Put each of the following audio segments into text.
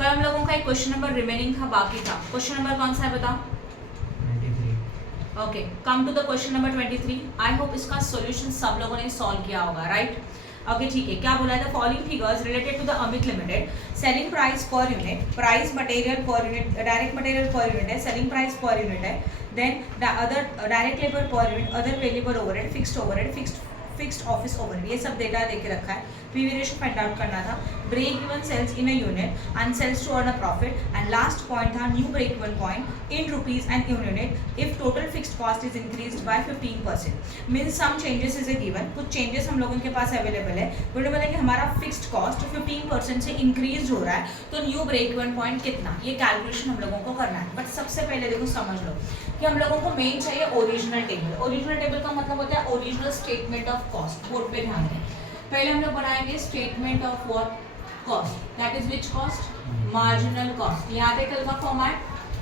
कल हम लोगों का एक क्वेश्चन नंबर रिमेनिंग था, बाकी था। क्वेश्चन नंबर कौन सा है बताओ? 23। Okay, come to the question number 23। I hope इसका सॉल्यूशन सब लोगों ने सॉल्व किया होगा, राइट? ओके, ठीक है। क्या बोला है? The following figures related to the Amit limited, selling price per unit, price material per unit, direct material per unit है, सेलिंग प्राइस पर यूनिट है, then the other direct labour per unit, other variable overhead, fixed office overhead, ये सब data देके रखा है। PV ratio find out करना था, break even sales in a unit and sales to earn a profit, and last point था new break even point in rupees and in unit if total fixed cost is increased by 15%। Means some changes is a given, कुछ changes हम लोगों के पास available है। बोले बोले कि हमारा फिक्स्ड कॉस्ट 15% से इंक्रीज हो रहा है, तो न्यू ब्रेक इवन पॉइंट कितना, ये कैलकुलेशन हम लोगों को करना है। बट सबसे पहले देखो, समझ लो कि हम लोगों को मेन चाहिए ओरिजिनल टेबल। ओरिजिनल टेबल का मतलब होता है original statement of cost. Board पे ध्यान दें, पहले हम लोग बनाएंगे statement of what cost, that is which cost, marginal cost. याद है कल का फॉर्मेट,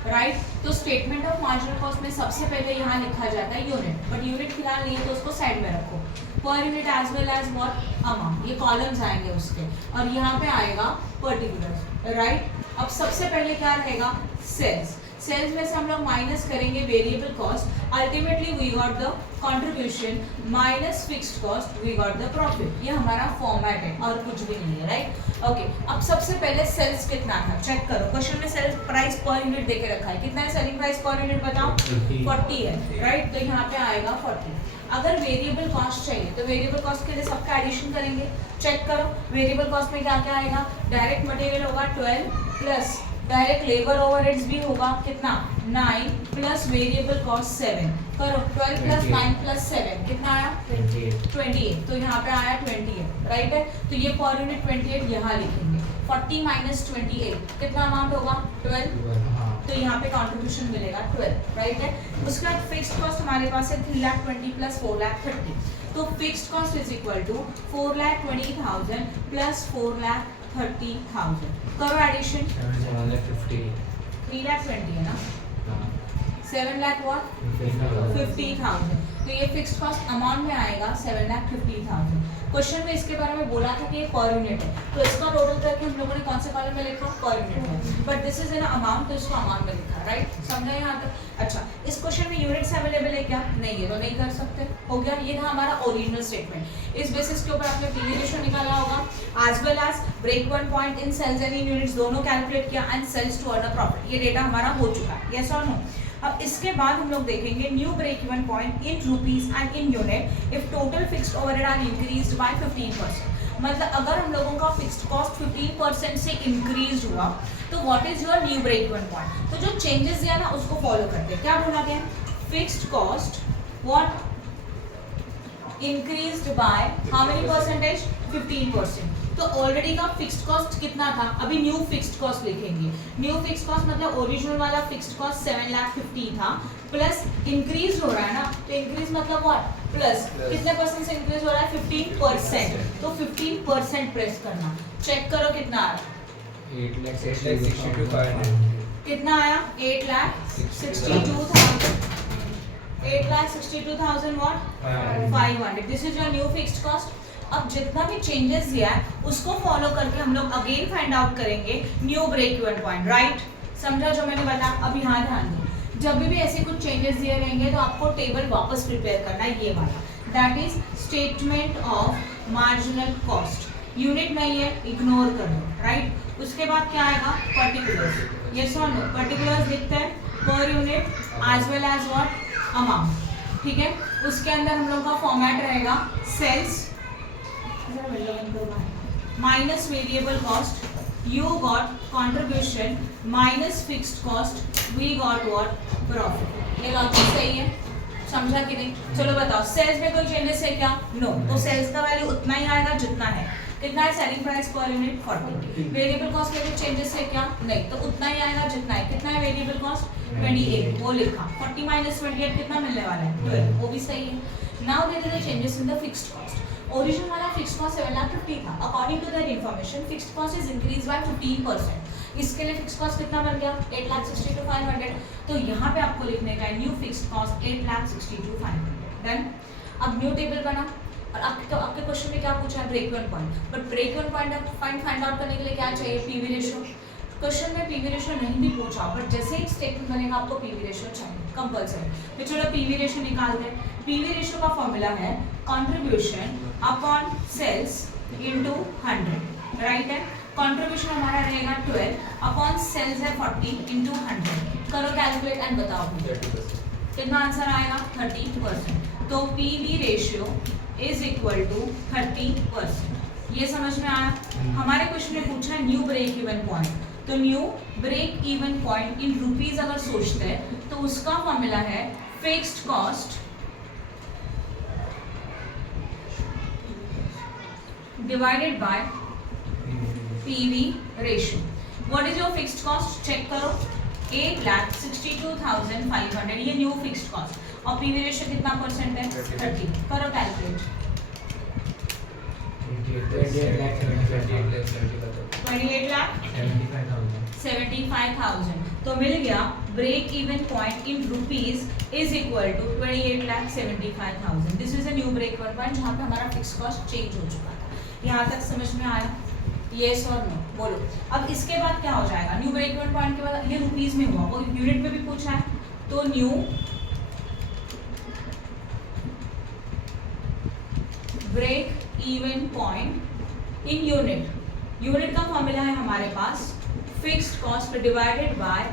राइट? तो स्टेटमेंट ऑफ मार्जिनल कॉस्ट में सबसे पहले यहाँ लिखा जाता है यूनिट, बट यूनिट फिलहाल नहीं है तो उसको साइड में रखो। Per unit as well as what amount, ये कॉलम्स आएंगे उसके, और यहाँ पे आएगा पर्टिकुलर, राइट? अब सबसे पहले क्या रहेगा? सेल्स। सेल्स में से हम लोग माइनस करेंगे variable cost, ultimately we got the contribution minus fixed cost, we got the profit. ये हमारा फॉर्मेट है और कुछ भी नहीं है, राइट? ओके, अब सबसे पहले सेल्स कितना था चेक करो। क्वेश्चन में सेल्स प्राइस पर यूनिट देके रखा है, कितना है सेलिंग प्राइस पर यूनिट बताओ? 40 है, राइट? तो यहाँ पे आएगा 40। अगर वेरिएबल कॉस्ट चाहिए तो वेरिएबल कॉस्ट के लिए सबका एडिशन करेंगे। चेक करो वेरिएबल कॉस्ट में क्या क्या आएगा। डायरेक्ट मटेरियल होगा 12 प्लस डायरेक्ट लेबर ओवरहेड्स भी होगा कितना 9 प्लस वेरिएबल कॉस्ट 7। करो 12 प्लस 9 प्लस 7 कितना आया 28। तो यहाँ पे आया 28, राइट है? तो ये पर यूनिट 28 यहाँ लिखेंगे। 40 माइनस 28 कितना अमाउंट होगा 12। तो यहाँ पे कंट्रीब्यूशन मिलेगा 12, राइट है? उसके बाद फिक्स्ड कॉस्ट हमारे पास है 3,20,000 प्लस 4,30,000। तो fixed cost is equal to 4,20,000 plus 4,30,000। करो एडिशन। 3,20,000 है ना, 7,50,000। तो ये फिक्स्ड कॉस्ट अमाउंट में आएगा 7,50,000। क्वेश्चन में इसके बारे में बोला था कि ये पर यूनिट है, तो इसका टोटल करके हम लोगों ने कौन से कॉलम में लिखा? पर यूनिट में। But this is an amount, तो इसको अमाउंट में लिखा, राइट? समझा यहाँ तक? अच्छा, इस क्वेश्चन में यूनिट्स अवेलेबल है क्या? नहीं है, तो नहीं कर सकते। हो गया, ये था हमारा ओरिजिनल स्टेटमेंट। इस बेसिस के ऊपर आपने पीवी रेशियो निकाला होगा as well as break even point in sales and in units, दोनों कैलकुलेट किया, and sales to earn a profit. ये डेटा हमारा हो चुका है, यस और नो? अब इसके बाद हम लोग देखेंगे new break even point in rupees and in unit if total fixed overhead are increased by 15%। मतलब अगर हम लोगों का फिक्स्ड कॉस्ट 15% से इंक्रीज हुआ तो what is your new break even point? तो जो चेंजेस दिया ना उसको फॉलो करते हैं। क्या बोला गया? Fixed cost what increased by how many percentage? 15%। तो ऑलरेडी का फिक्स्ड कॉस्ट कितना था? अभी न्यू फिक्स्ड कॉस्ट लिखेंगे। न्यू फिक्स्ड कॉस्ट मतलब ओरिजिनल वाला फिक्स्ड कॉस्ट 7,50,000 था, प्लस इंक्रीज हो रहा है ना, तो इंक्रीज मतलब व्हाट? प्लस कितने परसेंट से इंक्रीज हो रहा है? 15%। तो 15% प्रेस करना। चेक करो कितना आया? 8,62,500। कितना आया? 8,62,000। 8,62,000 what? 500। This is your new fixed cost. अब जितना भी चेंजेस दिया है उसको फॉलो करके हम लोग अगेन फाइंड आउट करेंगे new break even point, right? समझा जो मैंने बताया? अब यहाँ ध्यान दो, जब भी ऐसे कुछ चेंजेस दिए रहेंगे तो आपको टेबल वापस प्रिपेयर करना है, ये वाला, that is statement of marginal cost. Unit नहीं है, इग्नोर कर दो, राइट? उसके बाद क्या आएगा? पर्टिकुलर्स। यस और नो? पर्टिकुलर्स लिखते हैं per unit as well as what amount, ठीक है? उसके अंदर हम लोग का फॉर्मेट रहेगा sales minus variable cost, you got contribution minus fixed cost, we got what? Profit. ये लॉजिक सही है? समझा कि नहीं? चलो बताओ, सेल्स में कोई चेंजेस है क्या? नो। तो सेल्स का वैल्यू उतना ही आएगा जितना है। कितना है selling price per unit? 40। Variable cost में कोई चेंजेस है क्या? नहीं। तो उतना ही आएगा जितना है। कितना है वेरिएबल कॉस्ट? 28, वो लिखा। 40 माइनस 28 कितना मिलने वाला है? 12, वो भी सही है। Now there is a changes in the fixed cost. Original वाला फिक्स्ड कॉस्ट 7,50,000 था। According to that information fixed cost is increase by 15%। इसके लिए फिक्स्ड कॉस्ट कितना बन गया? 8,62,500। तो यहाँ पे आपको लिखने का है न्यू फिक्स्ड कॉस्ट 8,62,500। डन। अब न्यू टेबल बना और आपके क्वेश्चन में क्या पूछा है? Break even point. But break even point find out करने के लिए क्या चाहिए? PV ratio. क्वेश्चन में पीवी रेशियो नहीं भी पूछा बट जैसे एक स्टेटमेंट बनेगा आपको पीवी रेशियो चाहिए कंपलसरी। तो चलो पीवी रेशियो निकालते हैं। पीवी रेशियो का फॉर्मूला है contribution upon sales into 100, right है। कंट्रीब्यूशन हमारा रहेगा 12 अपॉन सेल्स है 40 इनटू 100। करो कैलकुलेट एंड बताओ कितना आंसर आएगा 30%। तो PV ratio is equal to 30%। ये समझ में आया। हमारे क्वेश्चन में पूछा है न्यू ब्रेक इवन पॉइंट, तो new break even point in rupees अगर सोचते हैं तो उसका फॉर्मूला है fixed cost divided by PV ratio. What is your fixed cost check करो 8,62,500 ये न्यू फिक्स्ड कॉस्ट और पीवी रेशियो कितना परसेंट है 30। करो कैलकुलेट 28,75,000 तो मिल गया break even point in rupees is equal to 28,75,000। This is a new break even point जहाँ पे हमारा फिक्स कॉस्ट चेंज हो चुका था। यहाँ तक समझ में आया? यस और नो बोलो। अब इसके बाद क्या हो जाएगा? न्यू ब्रेक इवन पॉइंट के बाद ये रुपीज में हुआ, वो यूनिट में भी पूछा है तो new break even point in unit. Unit का फॉर्मूला है हमारे पास fixed cost divided by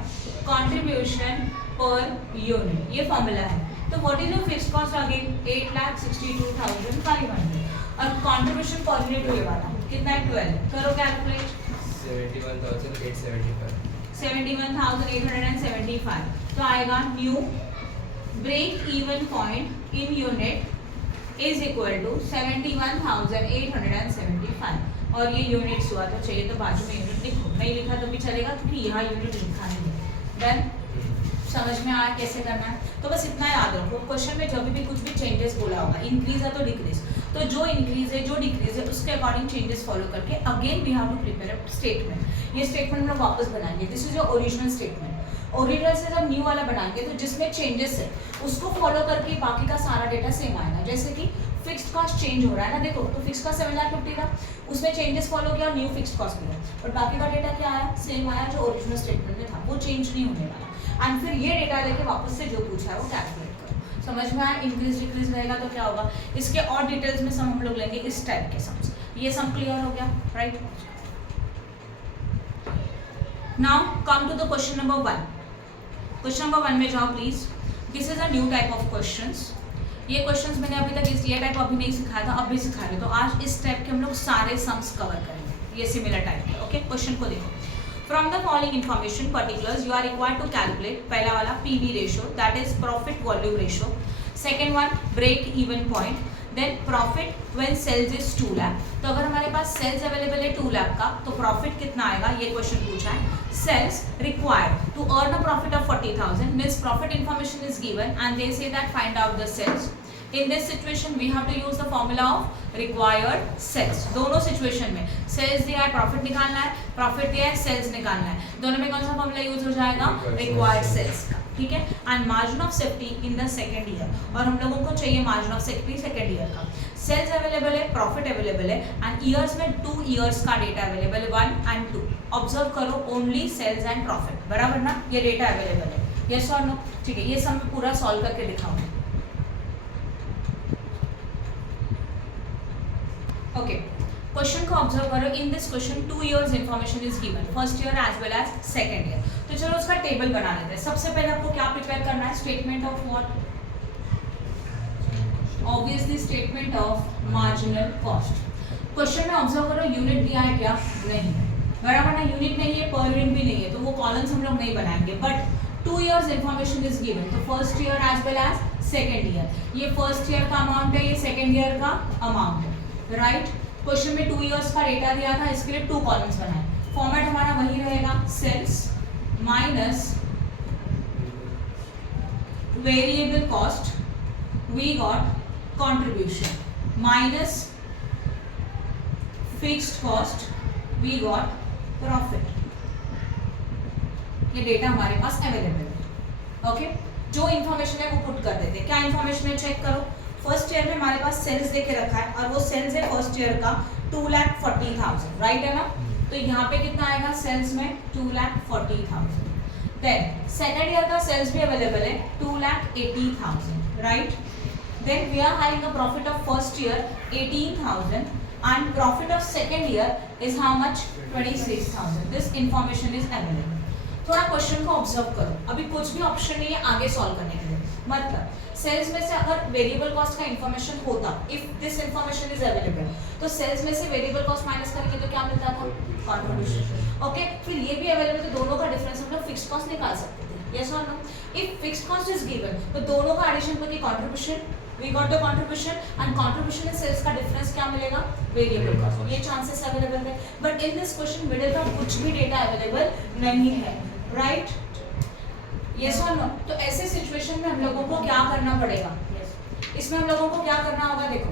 contribution per unit, ये फॉर्मूला है। तो what is your fixed cost again 8,62,500 और कंट्रीब्यूशन पर यूनिट ये वाला कितना है 12। करो कैलकुलेट 71,875 तो आएगा new break even point in unit is equal to 71,875 और ये यूनिट्स हुआ तो चाहिए तो बाजू में यूनिट लिखो, नहीं लिखा तो भी चलेगा क्योंकि यहाँ यूनिट लिखा नहीं है। डन? समझ में आया कैसे करना है? तो बस इतना याद रखो क्वेश्चन में जब भी कुछ भी चेंजेस बोला होगा इंक्रीज है तो डिक्रीज, तो जो इंक्रीज है जो डिक्रीज है उसके अकॉर्डिंग चेंजेस फॉलो करके again we have to prepare a statement. ये स्टेटमेंट हम लोग वापस बनाएंगे। This is your original statement. Original से जब न्यू वाला बनाएंगे तो जिसमें चेंजेस है उसको फॉलो करके बाकी का सारा डेटा सेम आएगा। जैसे कि फिक्स्ड कॉस्ट चेंज हो रहा है ना, देखो तो फिक्स्ड कॉस्ट 7,50,000 था, उसमें चेंजेस फॉलो किया और न्यू फिक्स्ड कॉस्ट मिला और बाकी का डेटा क्या आया सेम आया जो ओरिजिनल स्टेटमेंट में था, वो चेंज नहीं होने वाला। एंड फिर ये डेटा लेके वापस से जो पूछा है वो कैलकुलेट करो। समझ में आया? इंक्रीज डिक्रीज रहेगा तो क्या होगा, इसके और डिटेल्स में सम हम लोग लेंगे इस टाइप के सम्स। ये सम क्लियर हो गया, right? Now come to the question number 1। Question number 1 में जाओ please. This is a new type of questions. ये क्वेश्चंस मैंने अभी तक ये टाइप अभी नहीं सिखाया था, अब भी सिखा रहे, तो आज इस टाइप के हम लोग सारे सम्स कवर करेंगे, ये सिमिलर टाइप के। ओके, क्वेश्चन को देखो। From the following information particulars you are required to calculate. पहला वाला PV ratio that is profit volume ratio. Second one break even point. Then profit when sales is 2 lakh. तो अगर हमारे पास sales available है 2 लाख का तो प्रॉफिट कितना आएगा, ये क्वेश्चन पूछा है। Sales required to earn a profit of 40,000 means profit information is given and they say that find out the sales. In this situation we have to use the formula of required sales। दोनों situation में sales दिया है, profit निकालना है, profit दिया है, sales निकालना है, दोनों में कौन सा फॉर्मूला यूज हो जाएगा, रिक्वायर्ड सेल्स का। ठीक है, and margin of safety in the second year, और हम लोगों को चाहिए margin of safety second year का। सेल्स अवेलेबल है, प्रॉफिट अवेलेबल है एंड ईयर्स में 2 ईयर्स का डेटा अवेलेबल है 1 and 2। ऑब्जर्व करो ओनली सेल्स एंड प्रॉफिट, बराबर ना? ये डेटा अवेलेबल है, यस और नो? ठीक है, ये सब मैं पूरा सॉल्व करके दिखाऊंगा। ओके, क्वेश्चन को ऑब्जर्व करो। In this question 2 years information is given, first year as well as second year. तो चलो उसका टेबल बना लेते हैं। सबसे पहले आपको क्या प्रिपेयर करना है, statement of what, obviously statement of marginal cost. Question में ऑब्जर्व करो यूनिट दिया है क्या, नहीं, बराबर ना? यूनिट नहीं है, पर यूनिट भी नहीं है, तो वो कॉलम्स हम लोग नहीं बनाएंगे। But 2 years information is given, तो first year as well as second year. ये फर्स्ट ईयर का अमाउंट है, ये सेकंड ईयर का अमाउंट है, राइट? क्वेश्चन में 2 इयर्स का डेटा दिया था, इसके लिए 2 कॉलम्स बनाए। फॉर्मेट हमारा वही रहेगा, sales minus variable cost we got contribution minus fixed cost we got profit. ये डेटा हमारे पास अवेलेबल है। ओके, जो इंफॉर्मेशन है वो पुट कर देते हैं। क्या इंफॉर्मेशन है चेक करो। फर्स्ट ईयर में हमारे पास सेल्स देके रखा है और वो सेल्स है फर्स्ट ईयर का 2,40,000, राइट है ना? तो यहाँ पे कितना आएगा सेल्स में 2,40,000। देन सेकेंड ईयर का सेल्स भी अवेलेबल है 2,80,000, right. Then we are having a profit of first year 18,000 and profit of second year is how much 26,000. this information is available. थोड़ा क्वेश्चन को ऑब्जर्व करो, अभी कुछ भी ऑप्शन नहीं है आगे सॉल्व करने के लिए। मतलब सेल्स में से अगर वेरिएबल कॉस्ट का इंफॉर्मेशन होता, if this information is available, तो सेल्स में से वेरिएबल कॉस्ट माइनस करेंगे तो क्या मिलता था, कंट्रीब्यूशन। ओके, फिर ये भी अवेलेबल, तो दोनों का डिफरेंस हम लोग फिक्स्ड कॉस्ट निकाल सकते थे, यस और no. If fixed cost is given, तो दोनों का एडिशन करके contribution, we got the contribution and contribution and sales का डिफरेंस क्या मिलेगा, वेरिएबल कॉस्ट। ये चांसेस अवेलेबल है, but in this question middle का कुछ भी डेटा अवेलेबल नहीं है, राइट, यस और नो। तो ऐसे सिचुएशन में हम लोगों को क्या करना पड़ेगा, इसमें हम लोगों को क्या करना होगा, देखो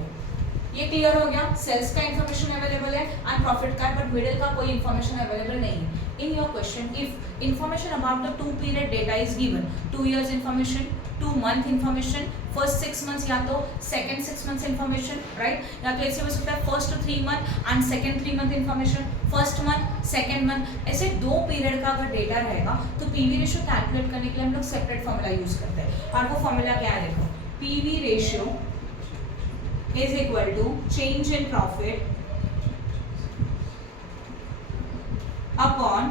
ये क्लियर हो गया, सेल्स का इंफॉर्मेशन अवेलेबल है एंड प्रॉफिट का, बट मिडिल का कोई इंफॉर्मेशन अवेलेबल नहीं है। इन your question if information about the 2 period data is given, 2 years information, 2 month information, first 6 months या तो सेकंड 6 months इंफॉर्मेशन, राइट, या तो ऐसे हो सकता है first 3 month and second 3 month information, first month second month, ऐसे 2 पीरियड का अगर डेटा रहेगा तो पीवी रेशियो कैलकुलेट करने के लिए हम लोग सेपरेट फॉर्मूला यूज करते हैं। और वो फॉर्मूला क्या है, देखो, PV ratio is equal to change in profit upon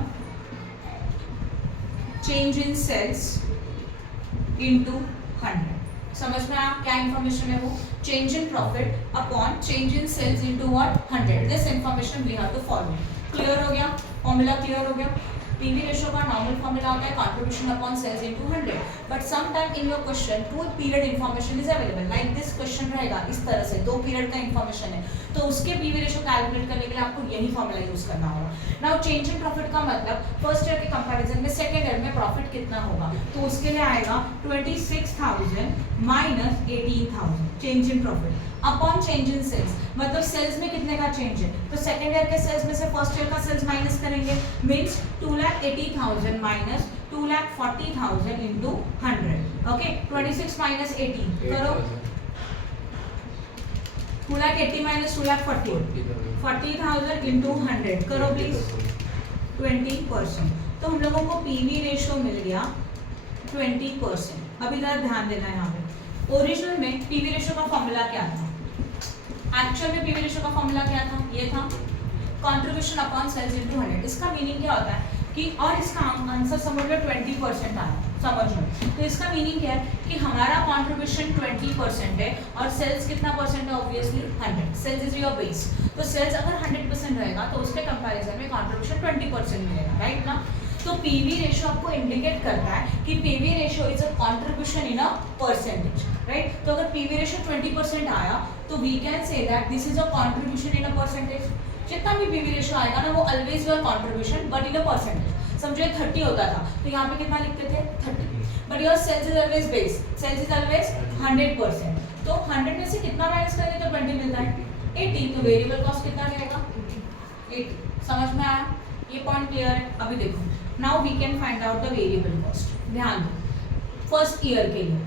change in sales into 100। समझ में आप क्या इंफॉर्मेशन है वो, change in profit upon change in sales into what, 100। This information we have to follow. Clear हो गया, फॉर्मूला क्लियर हो गया। पीवी रेशियो का नॉर्मल फॉर्मूला होता है contribution upon sales into 100, but some time in your question 2 period information is available, like this question रहेगा इस तरह से, 2 पीरियड का इंफॉर्मेशन है, तो उसके पीवी रेशियो कैलकुलेट करने के लिए आपको यही फॉर्मूला यूज करना होगा। नाउ चेंज इन प्रॉफिट का मतलब फर्स्ट ईयर के कंपैरिजन में सेकंड ईयर में प्रॉफिट कितना होगा, तो उसके लिए आएगा 26,000 minus 18,000 change in profit upon change in sales, मतलब सेल्स में कितने का चेंज है, तो सेकंड ईयर के सेल्स में से फर्स्ट ईयर का सेल्स माइनस करेंगे, means 2,80,000 minus 2,40,000 into 100। Okay, 26 minus 18 करो, 2,80,000 माइनस 2,40,000 40,000 इनटू 100 करो प्लीज, 20%। तो हम लोगों को पीवी रेशियो मिल गया 20%। अभी जरा ध्यान देना है यहाँ पे, ओरिजिनल में पीवी रेशियो का फॉर्मूला क्या था, एक्चुअल में पीवी रेशियो का फॉर्मूला क्या था, ये था कंट्रीब्यूशन अपॉन सेल्स इनटू 100। इसका मीनिंग क्या होता है कि, और इसका आंसर समझ लो 20% आया, समझ लो, तो इसका मीनिंग क्या है कि हमारा कंट्रीब्यूशन 20% है और सेल्स कितना परसेंट है, obviously 100। Sales is your base, तो सेल्स अगर 100% रहेगा तो उसके कंपैरिजन में कंट्रीब्यूशन 20% मिलेगा, राइट ना। तो पीवी रेशियो आपको इंडिकेट करता है कि PV ratio is a contribution in a percentage, right. तो अगर पीवी रेशियो 20% आया तो we can say that this is a contribution in a percentage. जितना भी पीवी रेशियो आएगा ना वो always your contribution but in a percentage. समझो 30 होता था तो यहाँ पे कितना लिखते थे 30, but your sales is always base, sales is always 100%, तो 100 में से कितना माइनस करेंगे तो 20 मिलता है 80, तो वेरिएबल कॉस्ट कितना रहेगा 80। समझ में आया, ये पॉइंट क्लियर है। अभी देखो, now we can find out the variable cost. ध्यान दो फर्स्ट ईयर के लिए,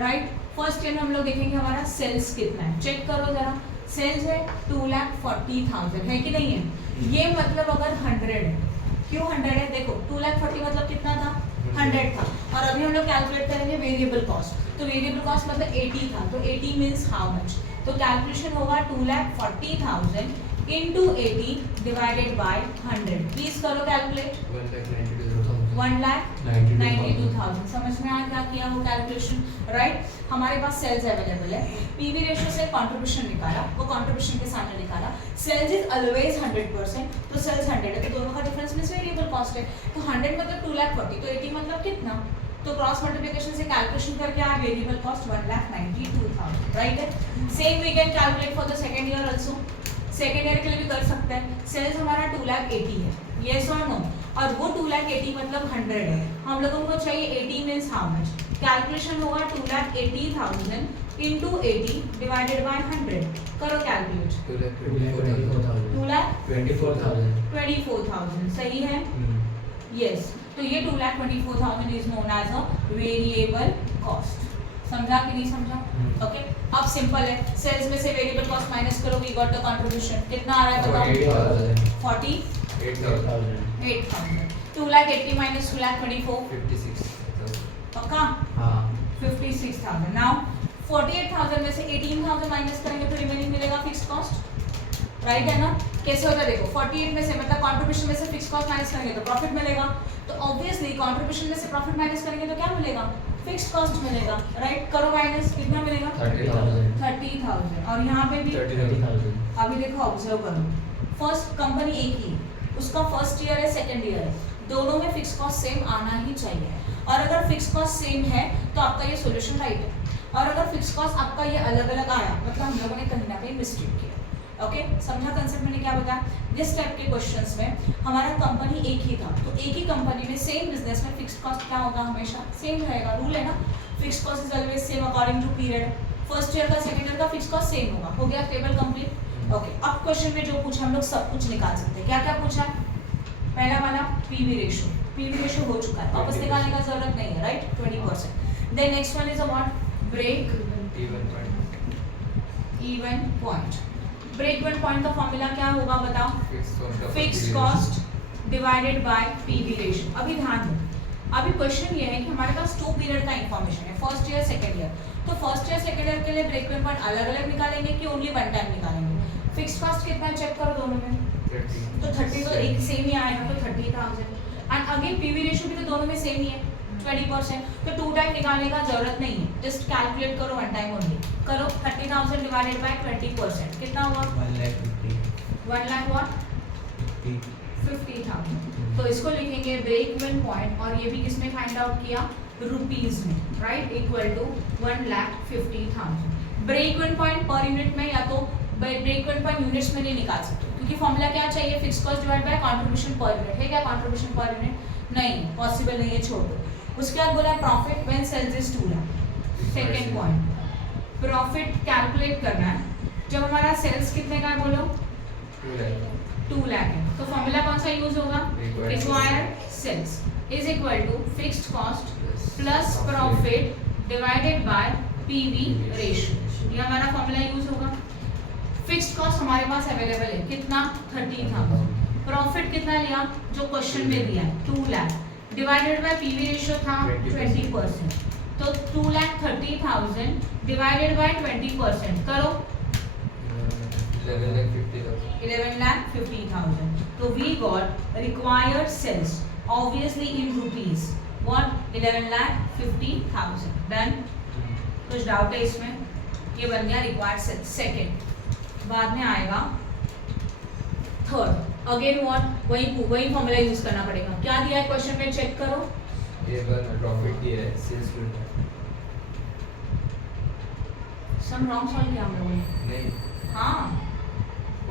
राइट, फर्स्ट ईयर में हम लोग देखेंगे हमारा सेल्स कितना है, चेक करो जरा, सेल्स है 2,40,000 है कि नहीं है, ये मतलब अगर 100 है, क्यों 100 है, देखो 2,40,000 मतलब कितना था 100 था, और अभी हम लोग कैलकुलेट करेंगे वेरिएबल कॉस्ट, तो वेरिएबल कॉस्ट मतलब 80 था, तो 80 मीन्स हाउ मच, तो कैलकुलेशन होगा 2,40,000 into 80 divided by 100। प्लीज करो कैलकुलेट, 1,92,000। समझ में आया क्या किया वो कैलकुलेशन, राइट। हमारे पास सेल्स अवेलेबल है, पीवी रेशियो से कंट्रीब्यूशन निकाला, वो कंट्रीब्यूशन के सामने निकाला, सेल्स इज ऑलवेज 100%, तो सेल्स 100 है, तो दोनों का डिफरेंस मींस वेरिएबल कॉस्ट है, तो 100 मतलब 2,40,000, तो 80 मतलब कितना, तो क्रॉस मल्टीप्लिकेशन से कैलकुलेशन करके आया वेरिएबल कॉस्ट 1,92,000, राइट है। Same we can calculate for the second year also, second year के लिए भी कर सकते हैं। सेल्स हमारा 2,80,000 है, येस और नो, और वो 2,80,000 मतलब 100 है, हम लोगों को चाहिए 80 मीन्स हाउ मच, कैलकुलेशन होगा 2,80,000 इंटू 80 डिवाइडेड बाय 100, करो कैलकुलेट, 2,24,000 सही है, यस। तो ये 2,24,000 is known as a variable cost. समझा कि नहीं समझा, ओके। अब सिंपल है, सेल्स में से वेरिएबल कॉस्ट माइनस करो, वी गॉट द कंट्रीब्यूशन, कितना आ रहा है बताओ 40, 8,000 8,000 2,80,000 minus 2,24,000 56,000 पक्का हाँ 56,000 नाउ 48,000 में से 18,000 माइनस करेंगे तो रिमेनिंग मिलेगा फिक्स कॉस्ट राइट है ना कैसे होता है देखो 48 में से मतलब कंट्रीब्यूशन में से फिक्स कॉस्ट माइनस करेंगे तो प्रॉफिट मिलेगा तो ऑब्वियसली कंट्रीब्यूशन में से प्रॉफिट माइनस करेंगे तो क्या मिलेगा फिक्स कॉस्ट मिलेगा राइट करो माइनस कितना मिलेगा 30,000 और यहाँ पे भी 30,000 अभी देखो ऑब्जर्व करो फर्स्ट कंपनी एक ही उसका फर्स्ट ईयर है सेकंड ईयर है दोनों में फिक्स कॉस्ट सेम आना ही चाहिए और अगर फिक्स कॉस्ट सेम है तो आपका ये सॉल्यूशन राइट है और अगर फिक्स कॉस्ट आपका ये अलग अलग आया मतलब हम लोगों ने कहीं ना कहीं मिस्टेक किया ओके समझा कंसेप्ट मैंने क्या बताया जिस टाइप के क्वेश्चंस में हमारा कंपनी एक ही था तो एक ही कंपनी में सेम बिजनेस में फिक्स कॉस्ट क्या होगा हमेशा सेम रहेगा रूल है ना fix cost is always same according to period first year का सेकंड ईयर का फिक्स कॉस्ट सेम होगा हो गया टेबल कंप्लीट ओके अब क्वेश्चन में जो पूछा हम लोग सब कुछ निकाल सकते हैं क्या क्या पूछा है पहला वाला पीवी रेशियो हो चुका है वापस निकालने का जरूरत नहीं है right 20% then next one is about break even point break even point का फॉर्मूला क्या होगा बताओ fixed cost divided by PV ratio अभी ध्यान दो अभी क्वेश्चन ये है कि हमारे पास 2 पीरियड का इंफॉर्मेशन है फर्स्ट ईयर सेकंड ईयर तो फर्स्ट ईयर सेकंड ईयर के लिए ब्रेक इवन पॉइंट अलग अलग निकालेंगे कि ओनली वन टाइम निकालेंगे फिक्स्ड कॉस्ट कितना है चेक करो दोनों में तो 30 तो एक सेम ही आएगा तो 30,000 एंड अगेन पीवी रेशियो भी तो दोनों में सेम ही है 20% तो 2 टाइम निकालने का जरूरत नहीं है जस्ट कैलकुलेट करो वन टाइम ओनली करो 30,000 डिवाइडेड बाय 20% कितना हुआ 1 लाख व्हाट 50,000 तो इसको लिखेंगे ब्रेक इवन पॉइंट और ये भी किसने फाइंड आउट किया रुपीस में right equal to 1,50,000 break even point पर यूनिट में या तो ब्रेक इवन पॉइंट यूनिट्स में नहीं निकाल सकते क्योंकि फॉर्मूला क्या चाहिए fix cost divide by contribution per unit है क्या कंट्रीब्यूशन पर यूनिट नहीं पॉसिबल नहीं है छोड़ दो उसके बाद बोला profit when sales is 2 lakh second point profit calculate करना है जब हमारा सेल्स कितने का है बोलो 2 लाख है तो फॉर्मूला कौन सा यूज होगा required sales is equal to fixed cost plus profit divided by PV ratio ये हमारा फॉर्मूला यूज होगा फिक्स्ड कॉस्ट हमारे पास अवेलेबल है कितना 30,000 प्रॉफिट कितना लिया जो क्वेश्चन में दिया है 2 lakh divided by PV ratio था 20% तो 2,30,000 डिवाइडेड बाय 20% करो 11,50,000 तो we got required sales obviously in rupees what 11,50,000 done कुछ डाउट है इसमें ये बन गया रिक्वायर्ड सेल्स सेकंड बाद में आएगा थर्ड अगेन व्हाट वही फॉर्मूला यूज करना पड़ेगा क्या दिया है क्वेश्चन में चेक करो ये प्रॉफिट दिया है सेल्स सम रॉन्ग सॉल्व किया हम लोगों ने नहीं हाँ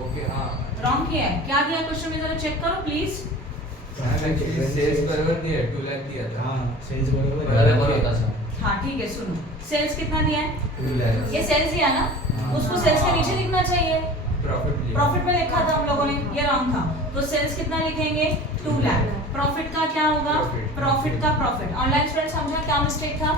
ओके हाँ रॉन्ग किया है क्या दिया क्वेश्चन में जरा चेक करो प्लीज सेल्स बराबर दिया 2 लाख दिया था हाँ सेल्स बराबर होता था हाँ ठीक है सुनो सेल्स कितना दिया है 2 लाख ये सेल्स दिया ना उसको सेल्स के नीचे लिखना चाहिए प्रॉफिट में लिखा था हम लोगों ने ये रॉन्ग था तो सेल्स कितना लिखेंगे 2 लाख प्रॉफिट का क्या होगा प्रॉफिट का प्रॉफिट ऑनलाइन स्टूडेंट समझा क्या मिस्टेक था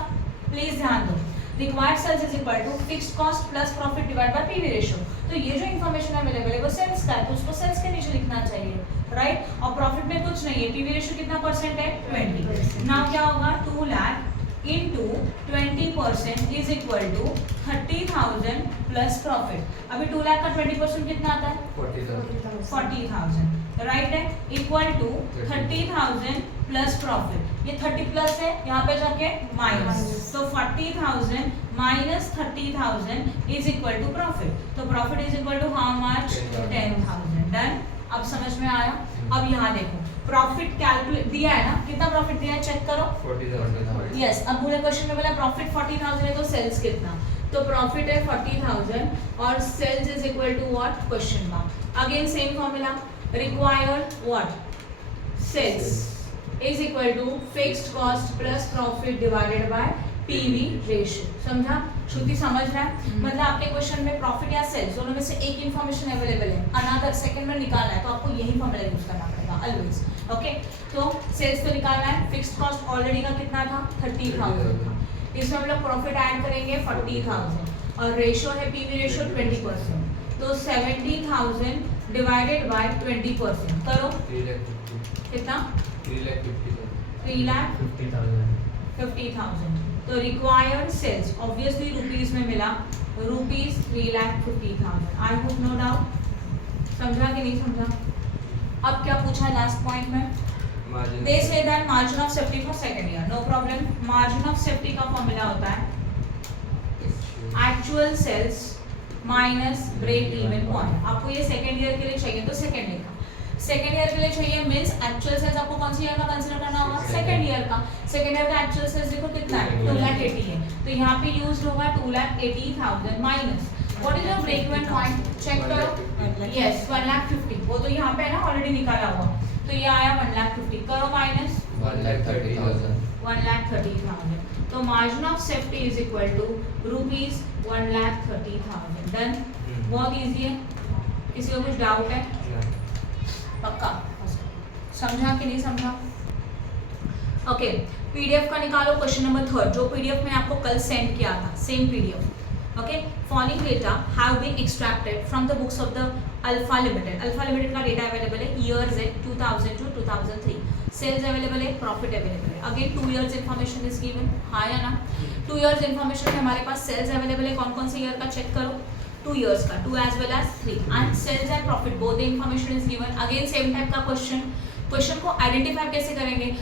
प्लीज ध्यान दो required sales is equal to fixed cost plus profit divide by PV ratio तो ये जो इंफॉर्मेशन अवेलेबल है वो सेल्स का है तो उसको सेल्स के नीचे लिखना चाहिए राइट और प्रॉफिट में कुछ नहीं है पीवी रेशियो कितना परसेंट है 20 नाउ क्या होगा 2 lakh into 20% is equal to 30,000 plus profit अभी 2 लाख का 20% कितना आता है 40,000 राइट है इक्वल टू 30,000 प्लस प्रॉफिट ये 30 प्लस है यहाँ पे जाके माइनस तो 40,000 minus 30,000 is equal to profit तो profit is equal to how much 10,000 done अब समझ में आया अब यहाँ देखो प्रॉफिट कैलकुलेट दिया है ना कितना प्रॉफिट दिया है चेक करो 40,000 यस अब पूरे क्वेश्चन में बोला प्रॉफिट 40,000 है तो सेल्स कितना तो प्रॉफिट है 40,000 और sales is equal to what question mark again same formula required what sales is equal to fixed cost plus profit divided by PV ratio समझा श्रुति समझ रहा है मतलब आपके क्वेश्चन में प्रॉफिट या सेल्स दोनों में से एक इंफॉर्मेशन अवेलेबल है अनदर सेकंड में निकालना है तो आपको यही फॉर्मूला यूज करना पड़ेगा ऑलवेज ओके तो सेल्स तो निकालना है फिक्स्ड कॉस्ट ऑलरेडी का कितना था 30,000 था इसमें हम लोग प्रॉफिट ऐड करेंगे 40,000 और रेशियो है पीवी रेशियो 20% तो 70,000 डिवाइडेड बाय 20% करो 3,50,000 कितना 3,50,000 3,50,000 तो रिक्वायर्ड सेल्स ऑब्वियसली रुपीस में मिला rupees 3,50,000 I hope no doubt समझा कि नहीं समझा अब क्या पूछा लास्ट पॉइंट में margin they say that margin of safety for second year no problem margin of safety का फॉर्मूला होता है actual sales minus break even point आपको ये सेकंड ईयर के लिए चाहिए तो सेकंड ईयर का सेकंड ईयर के लिए चाहिए मींस एक्चुअल सेल्स आपको कौन सी ईयर का कंसीडर करना होगा सेकंड ईयर का सेकंड ईयर का एक्चुअल सेल्स देखो कितना है 2,80,000 है तो यहाँ पे यूज्ड होगा 2,80,000 minus what is your break even point check करो यस 1,50,000 वो तो यहाँ पे है ना ऑलरेडी निकाला हुआ तो ये आया 1,50,000 करो माइनस 1,30,000 तो margin of safety is equal to rupees 1,30,000 done बहुत इजी है किसी को कुछ डाउट है पक्का समझा कि नहीं समझा ओके पीडीएफ का निकालो क्वेश्चन नंबर 3 जो पीडीएफ मैंने आपको कल सेंड किया था same PDF okay following data have been extracted from the books of the Alpha Limited का डेटा अवेलेबल है ईयर्स है 2000 to 2003 सेल्स अवेलेबल है प्रॉफिट अवेलेबल है again 2 years information is given हाँ या ना 2 इयर्स इन्फॉर्मेशन में हमारे पास सेल्स अवेलेबल है कौन कौन से ईयर का चेक करो 2 years का 2 as well as 3 and sales and profit both the information is given again same type का क्वेश्चन को आइडेंटिफाई कैसे करेंगे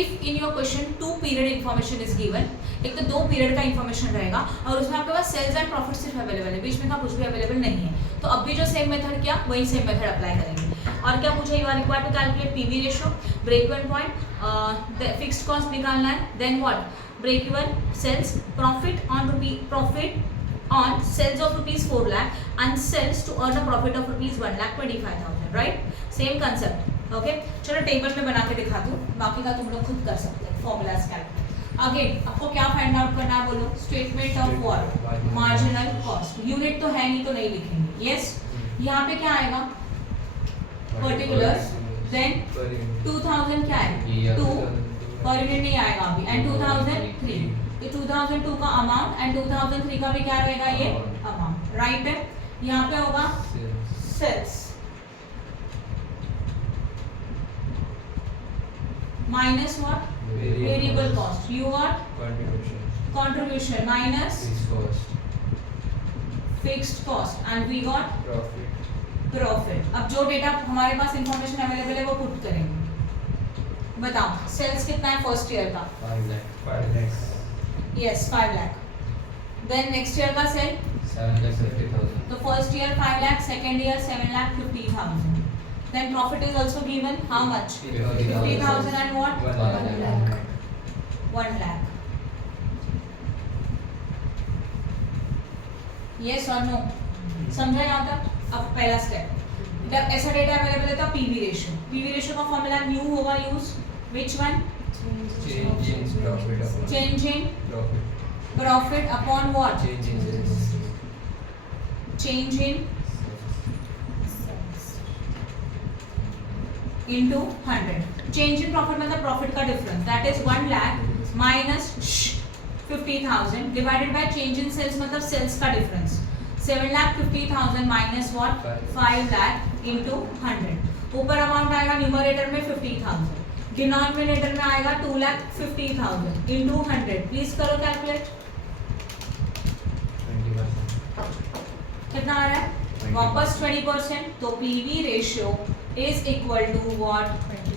if in your question 2 period information is given एक तो 2 पीरियड का इन्फॉर्मेशन रहेगा और उसमें आपके पास सेल्स एंड प्रॉफिट सिर्फ अवेलेबल है बीच में का कुछ भी अवेलेबल नहीं है तो अब भी जो सेम मेथड किया वही सेम मेथड अप्लाई करेंगे और क्या पूछा you are required to calculate PV ratio break even point fixed cost निकालना है then what break even sales profit on sales of rupees 4 lakh and sales to earn a profit of rupees 1,25,000 right same concept okay चलो table में बना के दिखा दूं बाकी का तुम लोग खुद कर सकते हो फॉर्मूलाज कैलकुलेट अगेन आपको क्या फाइंड आउट करना है बोलो statement of what marginal cost unit तो है नहीं तो नहीं लिखेंगे यस यहाँ पे क्या आएगा पर्टिकुलर्स देन 2000 क्या है 2 पर यूनिट नहीं आएगा अभी एंड 2003 तो 2002 का अमाउंट एंड 2003 का भी क्या रहेगा ये अमाउंट राइट है यहाँ पे होगा sales minus what variable cost you what contribution minus fixed cost and we got profit अब जो डेटा हमारे पास इंफॉर्मेशन अवेलेबल है वो पुट करेंगे बताओ सेल्स कितना है फर्स्ट ईयर का 5 lakhs yes 5 lakh then next year का सेल 7,50,000 तो first year 5 lakh second year 7,50,000 then profit is also given how much 50,000 and what 1 lakh yes or no समझा यहाँ तक अब पहला स्टेप जब ऐसा डेटा अवेलेबल है तो पीवी रेशियो का फॉर्मूला न्यू होगा use which one change in profit upon what change in into 100 change in profit मतलब profit का difference that is 1 lakh minus 50,000 divided by change in sales मतलब sales का difference 7,50,000 minus what 5 lakh into 100 ऊपर amount आएगा numerator में 50,000 denominator में आएगा 2,50,000 into 100 please करो कैलकुलेट कितना आ रहा है वापस 20% तो PV ratio is equal to what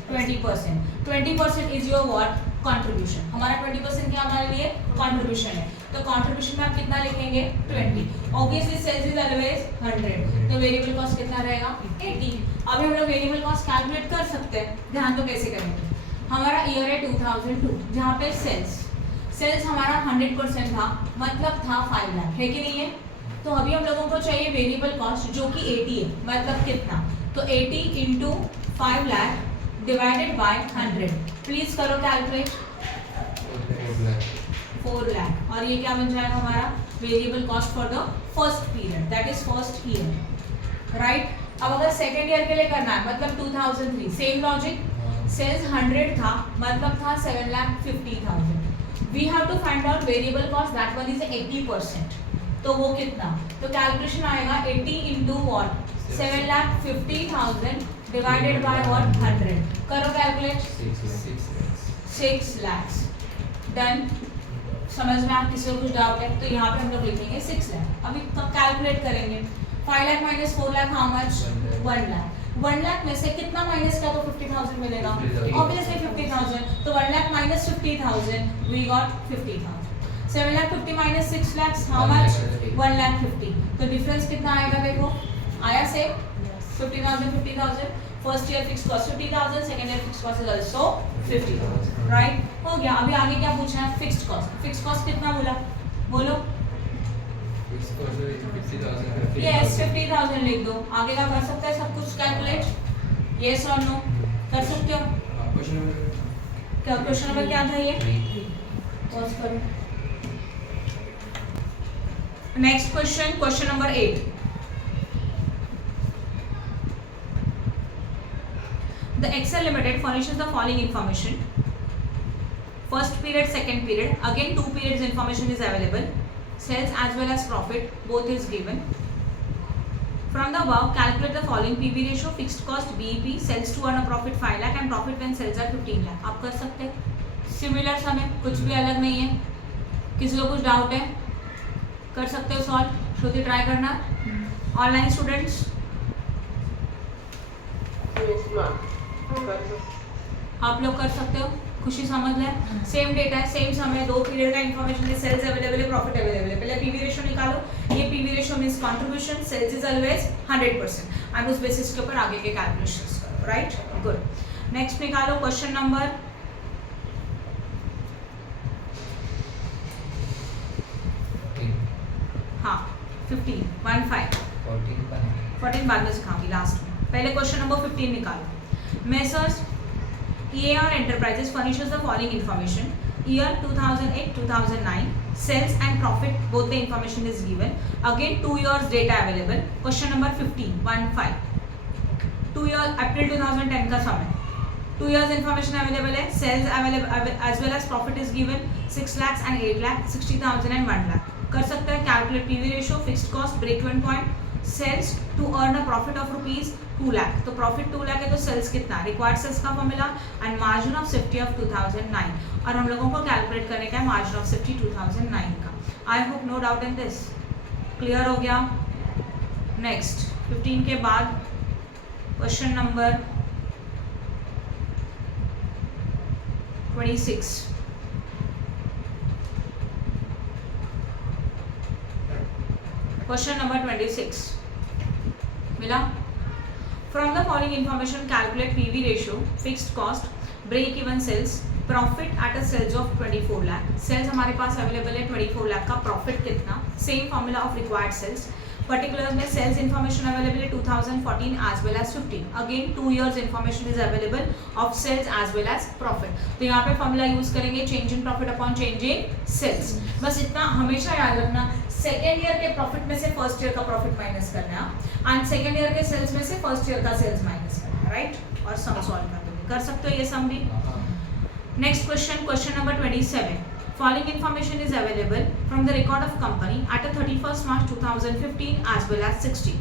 20% 20% is your what contribution हमारा 20% क्या हमारे लिए कंट्रीब्यूशन है तो कंट्रीब्यूशन में आप कितना लिखेंगे 20 ऑब्वियसली सेल्स इज ऑलवेज 100 तो वेरिएबल कॉस्ट कितना रहेगा 80 अब हम लोग वेरिएबल कॉस्ट कैलकुलेट कर सकते हैं ध्यान तो कैसे करेंगे हमारा ईयर है 2002 जहाँ पे सेल्स हमारा 100% था मतलब था 5 लाख है कि नहीं है तो अभी हम लोगों को चाहिए वेरिएबल कॉस्ट जो कि 80 है मतलब कितना तो 80 into 5 lakh divided by 100 please करो कैलकुलेट 4 लाख और ये क्या बन जाएगा हमारा variable cost for the first period that is first year right अब अगर सेकेंड ईयर के लिए करना है मतलब 2003 सेम लॉजिक सेल्स 100 था मतलब था 7,50,000 we have to find out variable cost that one is 80% तो वो कितना, तो कैलकुलेशन आएगा 80 into what 7,50,000 divided by what 100, करो कैलकुलेट 6 lakhs। डन, समझ में आप किसी को कुछ डाउट है तो यहाँ पे हम लोग लिखेंगे 6 लाख। अभी कैलकुलेट करेंगे 5 lakh minus 4 lakh how much 1 lakh. 1 lakh में से कितना माइनस किया तो 50,000 मिलेगा, ऑब्वियसली 50,000, तो 1 lakh minus 50,000 we got 50,000। 7,50,000 minus 6 lakhs how much 1,50,000, तो डिफरेंस कितना आएगा देखो, आया से 50,000 50,000, first year fix cost 50,000, second year fix cost is also 50,000, right, हो गया। अभी आगे क्या पूछना है, फिक्स्ड कॉस्ट। फिक्स्ड कॉस्ट कितना बोला, बोलो, यस 50,000 लिख दो। आगे का कर सकते हैं सब कुछ कैलकुलेट, यस और नो कर सकते हो। क्या क्वेश्चन नंबर क्या था ये, पॉज करो। Next question, question number 8। The Excel Limited furnishes the following information. First period, second period. Again, 2 periods information is available. Sales as well as profit, both is given. From the above, calculate the following PV ratio, fixed cost, BEP, sales to earn a profit 5 lakh and profit when sales are 15 lakh. आप कर सकते हैं, similar समय, कुछ भी अलग नहीं है। किसी को कुछ डाउट है, कर सकते हो सॉल्व। श्रुति ट्राई करना, ऑनलाइन स्टूडेंट्स आप लोग कर सकते हो, खुशी समझ लें। सेम डेटा है, सेम समय, 2 पीरियड का इन्फॉर्मेशन है, सेल्स अवेलेबल है, प्रॉफिट अवेलेबल है। पहले पीवी रेशियो निकालो, ये PV ratio means contribution, sales is always 100% and उस बेसिस के ऊपर आगे के कैलकुलेशंस करो, राइट, गुड। नेक्स्ट निकालो क्वेश्चन नंबर 15 14 बाद में सिखाऊंगी लास्ट में। पहले क्वेश्चन नंबर 15 निकालो। Messrs EAR Enterprises furnishes the following information. Year 2008-2009, sales and profit, both the information is given. Again 2 years data available. Question number 15, 2 year April 2010 का समय, 2 years information available है, sales available as well as profit is given 6 lakhs and 8 lakh, 60,000 and 1 lakh। कर सकते हैं calculate PV ratio, fixed cost, break even point, sales to earn a profit of rupees 2 lakh, तो profit 2 lakh है तो sales कितना, required sales का formula and margin of safety of 2009, और हम लोगों को कैलकुलेट करने का है मार्जिन ऑफ सेफ्टी 2009 का। I hope no doubt in this, clear हो गया। नेक्स्ट 15 के बाद क्वेश्चन नंबर 26। क्वेश्चन नंबर 26 मिला। From the following information calculate PV ratio, fixed cost, break even sales, profit at a sales of 24 lakh. Sales हमारे पास available है 24 लाख का, profit कितना, same formula of required sales. Particulars में sales information available है 2014 as well as 15। Again 2 years information is available of sales as well as profit. तो यहाँ पे फॉर्मूला यूज करेंगे change in profit upon change in sales. बस इतना हमेशा याद रखना, सेकेंड ईयर के प्रॉफिट में से फर्स्ट ईयर का प्रॉफिट माइनस करना है एंड सेकेंड ईयर के सेल्स में से फर्स्ट ईयर का सेल्स माइनस करना है, राइट, और सम सॉल्व कर दोगे, कर सकते हो ये सम भी। Next question, question number 27। Following information is available from the record of company at a 31st March 2015 as well as 16.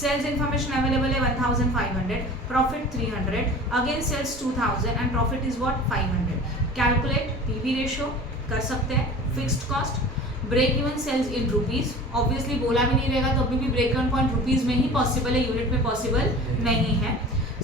Sales information available है 1,500, profit 300, again sales 2,000 and profit is what 500. Calculate PV ratio कर सकते हैं, fixed cost, break even sales in rupees, obviously बोला भी नहीं रहेगा तो अभी भी break even point rupees में ही possible है, unit में possible नहीं है।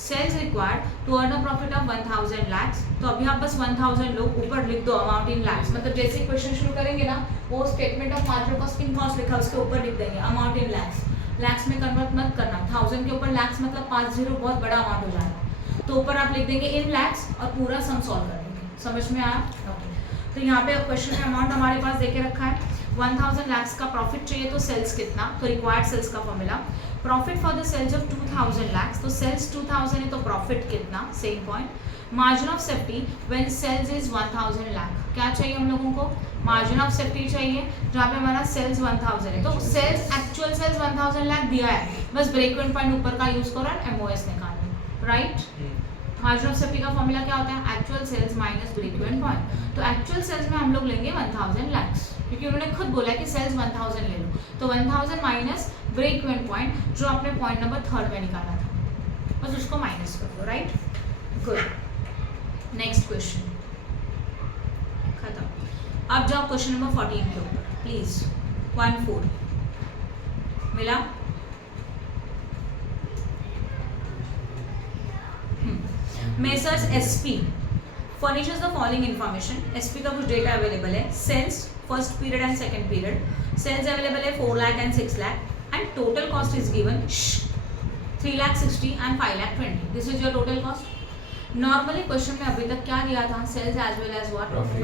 Sales required to earn a profit of 1,000 lakhs, तो अभी आप बस 1,000 लोग ऊपर लिख दो अमाउंट इन लैक्स, मतलब जैसे क्वेश्चन शुरू करेंगे ना वो statement of marginal costing cost लिखा उसके ऊपर लिख देंगे अमाउंट इन लैक्स। लैक्स में कन्वर्ट मत करना, 1000 के ऊपर लैक्स मतलब 5 जीरो बहुत बड़ा अमाउंट हो जाएगा, तो ऊपर आप लिख देंगे इन लैक्स और पूरा सम सॉल्व कर देंगे। समझ में आया? ओके, तो यहाँ पे क्वेश्चन में अमाउंट हमारे पास देके रखा है 1,000 lakhs का प्रॉफिट चाहिए तो सेल्स कितना, तो रिक्वायर्ड सेल्स का formula, profit for the sales of 2,000 lakhs, तो सेल्स 2,000 है तो प्रॉफिट कितना, same point, margin of safety when sales is 1,000 lakh, क्या चाहिए हम लोगों को, मार्जिन ऑफ सेफ्टी चाहिए, जहाँ पे हमारा सेल्स 1,000 है, तो सेल्स एक्चुअल सेल्स 1,000 lakh दिया है, बस ब्रेक इवन पॉइंट ऊपर का यूज करो और एमओएस निकालो, राइट मार्जिन ऑफ सेफ्टी का फॉर्मूला क्या होता है, actual sales minus break even point. तो एक्चुअल सेल्स में हम लोग लेंगे 1000 lakhs, क्योंकि उन्होंने खुद बोला कि सेल्स 1000 ले लो, तो 1000 माइनस ब्रेक इवन पॉइंट जो आपने पॉइंट नंबर 3 में निकाला था, बस उसको माइनस कर दो, राइट। गुड, नेक्स्ट क्वेश्चन खत्म। अब जाओ क्वेश्चन नंबर 14 के ऊपर प्लीज। 14 मिला? Messrs SP furnishes the following information। SP का कुछ डेटा अवेलेबल है, sales first period and second period, sales available है 4 lakh and 6 lakh and total cost is given 3,60,000 एंड 5,20,000। This is your total cost. Normally question में अभी तक क्या दिया था, sales as well as what, profit,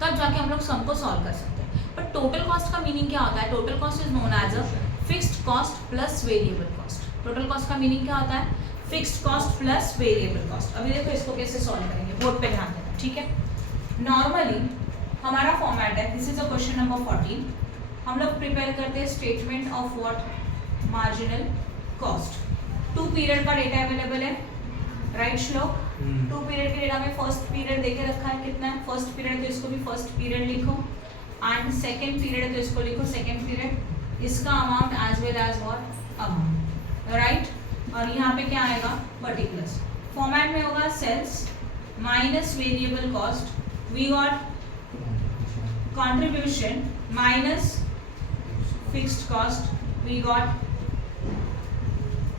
तब जाके हम लोग सम को सॉल्व कर सकते हैं। बट टोटल कॉस्ट का मीनिंग क्या होता है, total cost is known as a fixed cost plus variable cost. Total cost का मीनिंग क्या होता है, fixed cost plus variable cost. अभी देखो इसको कैसे सॉल्व करेंगे, बोर्ड पे ध्यान देना, ठीक है। नॉर्मली हमारा फॉर्मेट है, this is a question number 14। हम लोग प्रिपेयर करते हैं statement of what, marginal cost. 2 period का डेटा अवेलेबल है, राइट श्लोक। 2 पीरियड के डेटा में फर्स्ट पीरियड देके रखा है, कितना है फर्स्ट पीरियड, तो इसको भी फर्स्ट पीरियड लिखो, एंड सेकेंड पीरियड है तो इसको लिखो सेकेंड पीरियड, इसका amount as well as what, amount, right. और यहाँ पे क्या आएगा, पर्टिकुलर्स। फॉर्मेट में होगा sales minus variable cost, we got contribution minus fixed cost, we got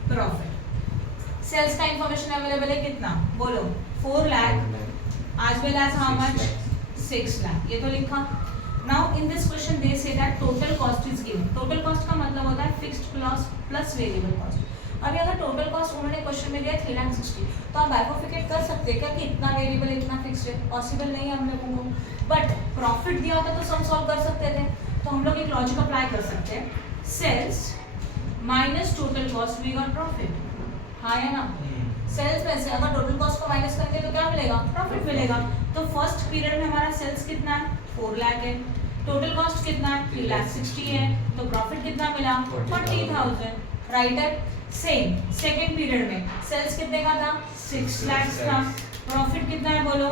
profit. Sales का इंफॉर्मेशन अवेलेबल है कितना, बोलो 4 lakh as well as how much, 6 lakh, ये तो लिखा। Now in this question they say that total cost is given. Total cost का मतलब होता है fixed cost plus variable cost. अभी अगर टोटल कॉस्ट उन्होंने क्वेश्चन में दिया 3,60,000, तो आप बाइफरफिकेट कर सकते हैं क्या कि इतना वेरिएबल इतना फिक्स्ड है, पॉसिबल नहीं है हम लोगों को। बट प्रॉफिट दिया होता तो सम सॉल्व कर सकते थे, तो हम लोग एक लॉजिक अप्लाई कर सकते हैं, sales minus total cost, we got profit. हाँ या ना, सेल्स में से अगर टोटल कॉस्ट को माइनस करेंगे तो क्या मिलेगा, प्रॉफिट मिलेगा। तो फर्स्ट पीरियड में हमारा सेल्स कितना है, 4 लाख है, टोटल कॉस्ट कितना है, 3,60,000 है, तो प्रॉफिट कितना मिला, 40,000, राइट है। सेम सेकेंड पीरियड में सेल्स कितने का था, 6 लाख था, प्रॉफिट कितना है बोलो,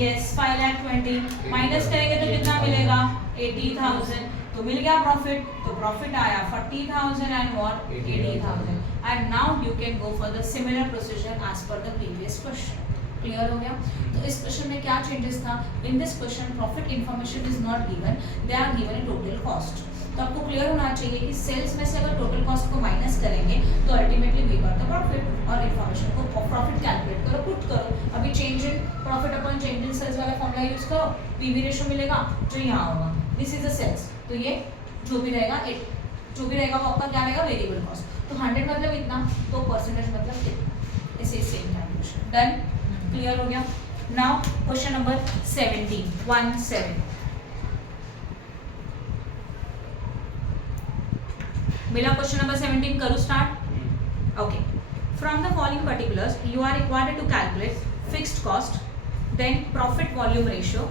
यस 5,20,000, माइनस करेंगे तो कितना मिलेगा, 80,000, तो मिल गया प्रॉफिट। तो प्रॉफिट आया 40,000 and what, 80,000। And now you can go for the similar procedure as per the previous question. Clear हो गया? तो इस क्वेश्चन में क्या चेंजेस था, in this question profit information is not given, they are given in total cost. तो आपको clear होना चाहिए कि सेल्स में से अगर टोटल कॉस्ट को माइनस करेंगे तो ultimately we got the profit, और इन्फॉर्मेशन को प्रॉफिट कैलकुलेट करो, पुट करो। अभी change in profit upon change in sales वाला फॉर्मूला यूज करो, पीवी रेशियो मिलेगा जो यहाँ होगा, दिस इज द सेल्स, तो ये जो भी रहेगा वो आपका क्या रहेगा, वेरिएबल कॉस्ट। तो 100 मतलब इतना, तो परसेंटेज मतलब कितना, ऐसे सेम कैलकुलेशन। डन, क्लियर हो गया? नाउ क्वेश्चन नंबर 17 मिला। क्वेश्चन नंबर 17 करो start. Okay, from the following particulars you are required to calculate fixed cost, then profit volume ratio,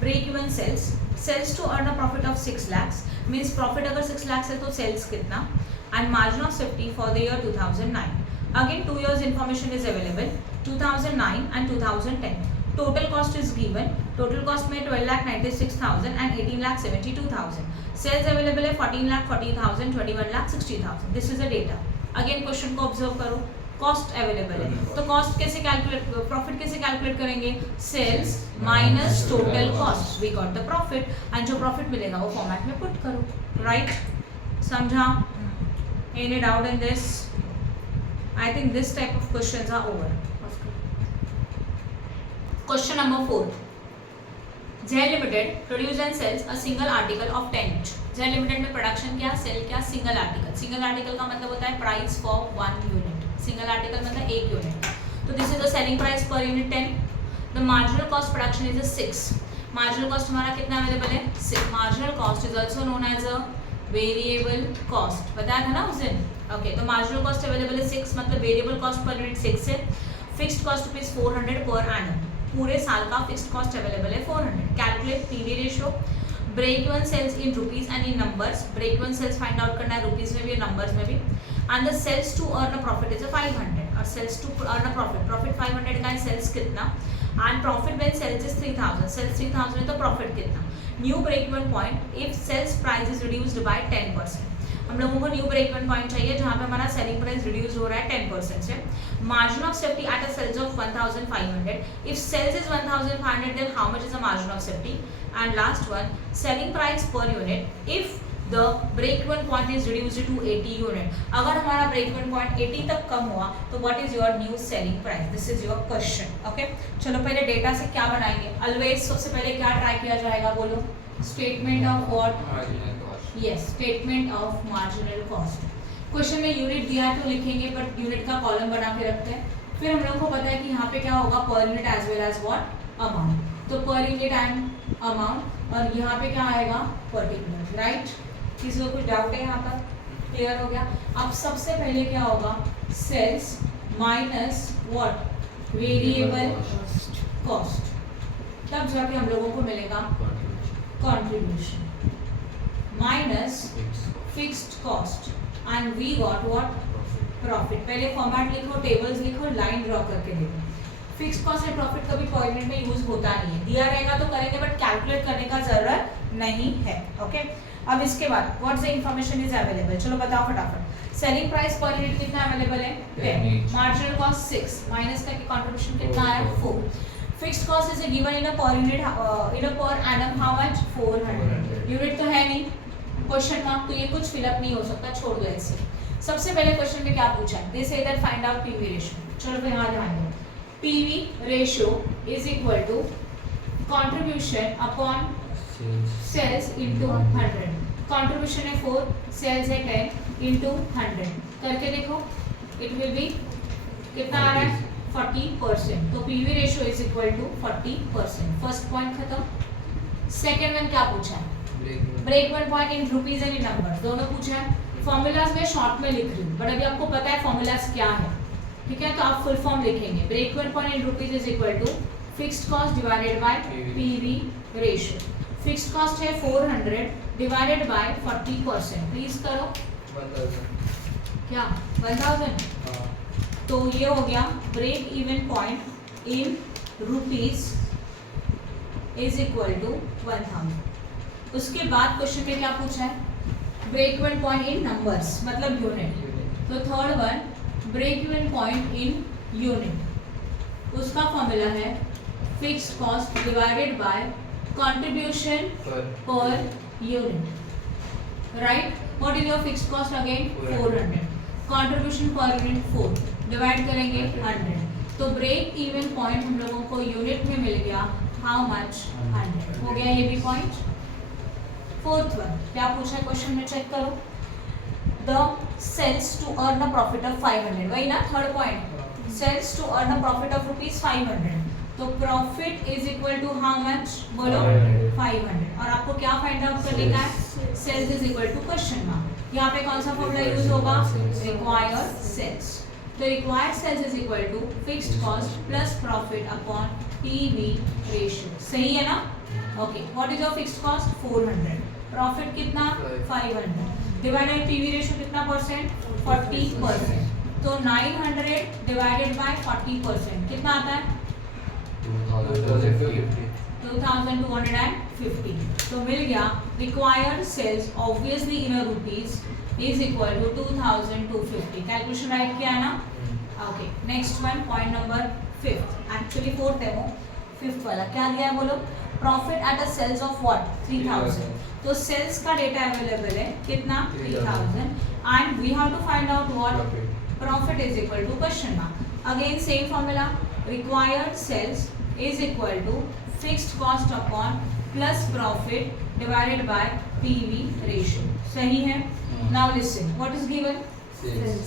break even sales to earn a profit of 6 lakhs, means profit अगर 6 lakhs है तो sales कितना, and margin of safety for the year 2009। Again 2 years information is available, 2009 and 2010. Total cost is given, total cost में 12,96,000 and 18,72,000. Sales available है 14,40,000, 21,60,000. This is the data. Again question को observe करो, cost available है, तो cost कैसे calculate, profit कैसे calculate करेंगे, sales minus total cost, we got the profit, and जो प्रॉफिट मिलेगा वो फॉर्मेट में पुट करो, राइट? समझा? Any doubt in this? I think this type of questions are over. Question number 4. ZEL Limited produce and sells a single article of 10 each. ZEL Limited में production क्या, sale क्या, single article. Single article का मतलब होता है price for 1 unit, single article मतलब 1 unit. तो this is the selling price per unit 10। The marginal cost production is 6। Marginal cost हमारा कितना अवेलेबल है, 6। Marginal cost is also known as a variable cost, बताया था ना उस दिन। ओके, तो मार्जिनल कॉस्ट अवेलेबल है 6, मतलब वेरिएबल कॉस्ट पर यूनिट 6 है। Fixed cost rupees 400 per annum, पूरे साल का फिक्स्ड कॉस्ट अवेलेबल है 400। Calculate PV ratio, break even sales in rupees and in numbers. Break even sales find out करना है rupees में भी और नंबर्स में भी। And the sales to earn a profit is 500, और sales to earn a profit, profit 500 का है, सेल्स कितना, and profit when sales is 3000, sales 3000 है तो प्रॉफिट कितना. New break even point if sales price is reduced by 10%. हम लोगों को न्यू ब्रेक इवन पॉइंट चाहिए जहां पे हमारा सेलिंग प्राइस रिड्यूस हो रहा है 10% से. Margin of safety at a sales of 1500, if sales is 1500 then how much is the margin of safety. And last one, selling price per unit if the break even point is reduced to 80 unit. अगर हमारा break even point 80 तक कम हुआ तो what is your new selling price. This is your question. Okay, चलो पहले data से क्या बनाएंगे. ऑलवेज सबसे पहले क्या ट्राई किया जाएगा, बोलो. Statement of what. Marginal cost. Yes, statement of marginal cost. Question में यूनिट दिया है तो लिखेंगे, बट यूनिट का कॉलम बना के रखते हैं. फिर हम लोग को पता है कि यहाँ पे क्या होगा, per unit as well as what, amount. तो पर यूनिट एंड अमाउंट, और यहाँ पे क्या आएगा, पर्टिकुलर. राइट, किसी को कुछ डाउट है यहाँ पर, क्लियर हो गया. अब सबसे पहले क्या होगा, sales minus what, variable cost. तब जाके हम लोगों को मिलेगा contribution minus fixed cost, and we got what, profit. पहले फॉर्मेट लिखो, टेबल्स लिखो, लाइन ड्रॉ करके देखो. फिक्स्ड कॉस्ट एंड प्रॉफिट कभी पर यूनिट में यूज होता नहीं है. दिया रहेगा तो करेंगे, बट कैलकुलेट करने का जरूरत नहीं है. ओके, अब इसके बाद what the information is available. चलो बताओ फटाफट. सेलिंग प्राइस पर यूनिट कितना अवेलेबल है, 10. मार्जिनल कॉस्ट 6 माइनस करके कंट्रीब्यूशन कितना आया, 4. Fixed cost is given in a per unit, in a per annum how much, 400. Unit तो है नहीं, क्वेश्चन मार्क, तो ये कुछ फिलअप नहीं हो सकता, छोड़ दो ऐसे. सबसे पहले क्वेश्चन में क्या पूछा है, they say that find out PV ratio. चलो फिर यहाँ ध्यान दो. PV ratio is equal to contribution upon sales into 100. Contribution है 4, सेल्स है 10 इनटू 100. करके देखो, इट विल बी कितना आ रहा है, 40%. तो PV ratio is equal to 40%. First point खत्म. सेकेंड वन क्या पूछा है, break even point in rupees and in numbers, दोनों पूछा है. फॉर्मूलाज में शॉर्ट में लिख रही हूँ, बट अभी आपको पता है फॉर्मूलाज क्या है, ठीक है. तो आप फुल फॉर्म लिखेंगे. Break even point in rupees is equal to fixed cost divided by PV ratio. Fixed cost है 400 डिवाइडेड बाय 40%. प्लीज करो, 1000. क्या 1000. तो ये हो गया break even point in rupees is equal to 1000. उसके बाद क्वेश्चन में क्या पूछा है, break even point in numbers मतलब यूनिट. तो third one, break even point in unit, उसका फॉर्मूला है fixed cost divided by contribution per unit. Right, what is your fixed cost again, 400. Contribution per unit 4, divide करेंगे 100. तो break even point हम लोगों को unit में मिल गया, हाउ मच, 100. हो गया ये भी पॉइंट. फोर्थ वन क्या पूछा है क्वेश्चन में, चेक करो. The sales to earn a profit of 500, वही ना third point, sales to earn a profit of ₹500. तो profit is equal to how much, बोलो 500. और आपको क्या फाइंड आउट करने का है, sales is equal to question mark. यहाँ पे कौन सा फॉर्मूला यूज होगा, रिक्वायर्ड सेल्स. तो required sales is equal to fixed cost plus profit upon PV ratio. सही है ना. Okay, what is your fixed cost, 400. Profit कितना, 500. डिवाइडेड पीवी रेशियो कितना परसेंट, 40%. तो 900 डिवाइडेड बाय 40% कितना आता है, 2250. तो मिल गया required sales obviously in rupees is equal to 2250. Calculation right किया है ना. Okay, next one, point number 5. Actually 4th है वो, 5th वाला क्या दिया है बोलो. Profit at a sales of what, 3000. तो सेल्स का डेटा अवेलेबल है कितना, 3000. And we have to find out what, profit is equal to question mark. Again same formula, required sales is equal to fixed cost upon plus profit divided by PV ratio. सही है. Now listen, what is given,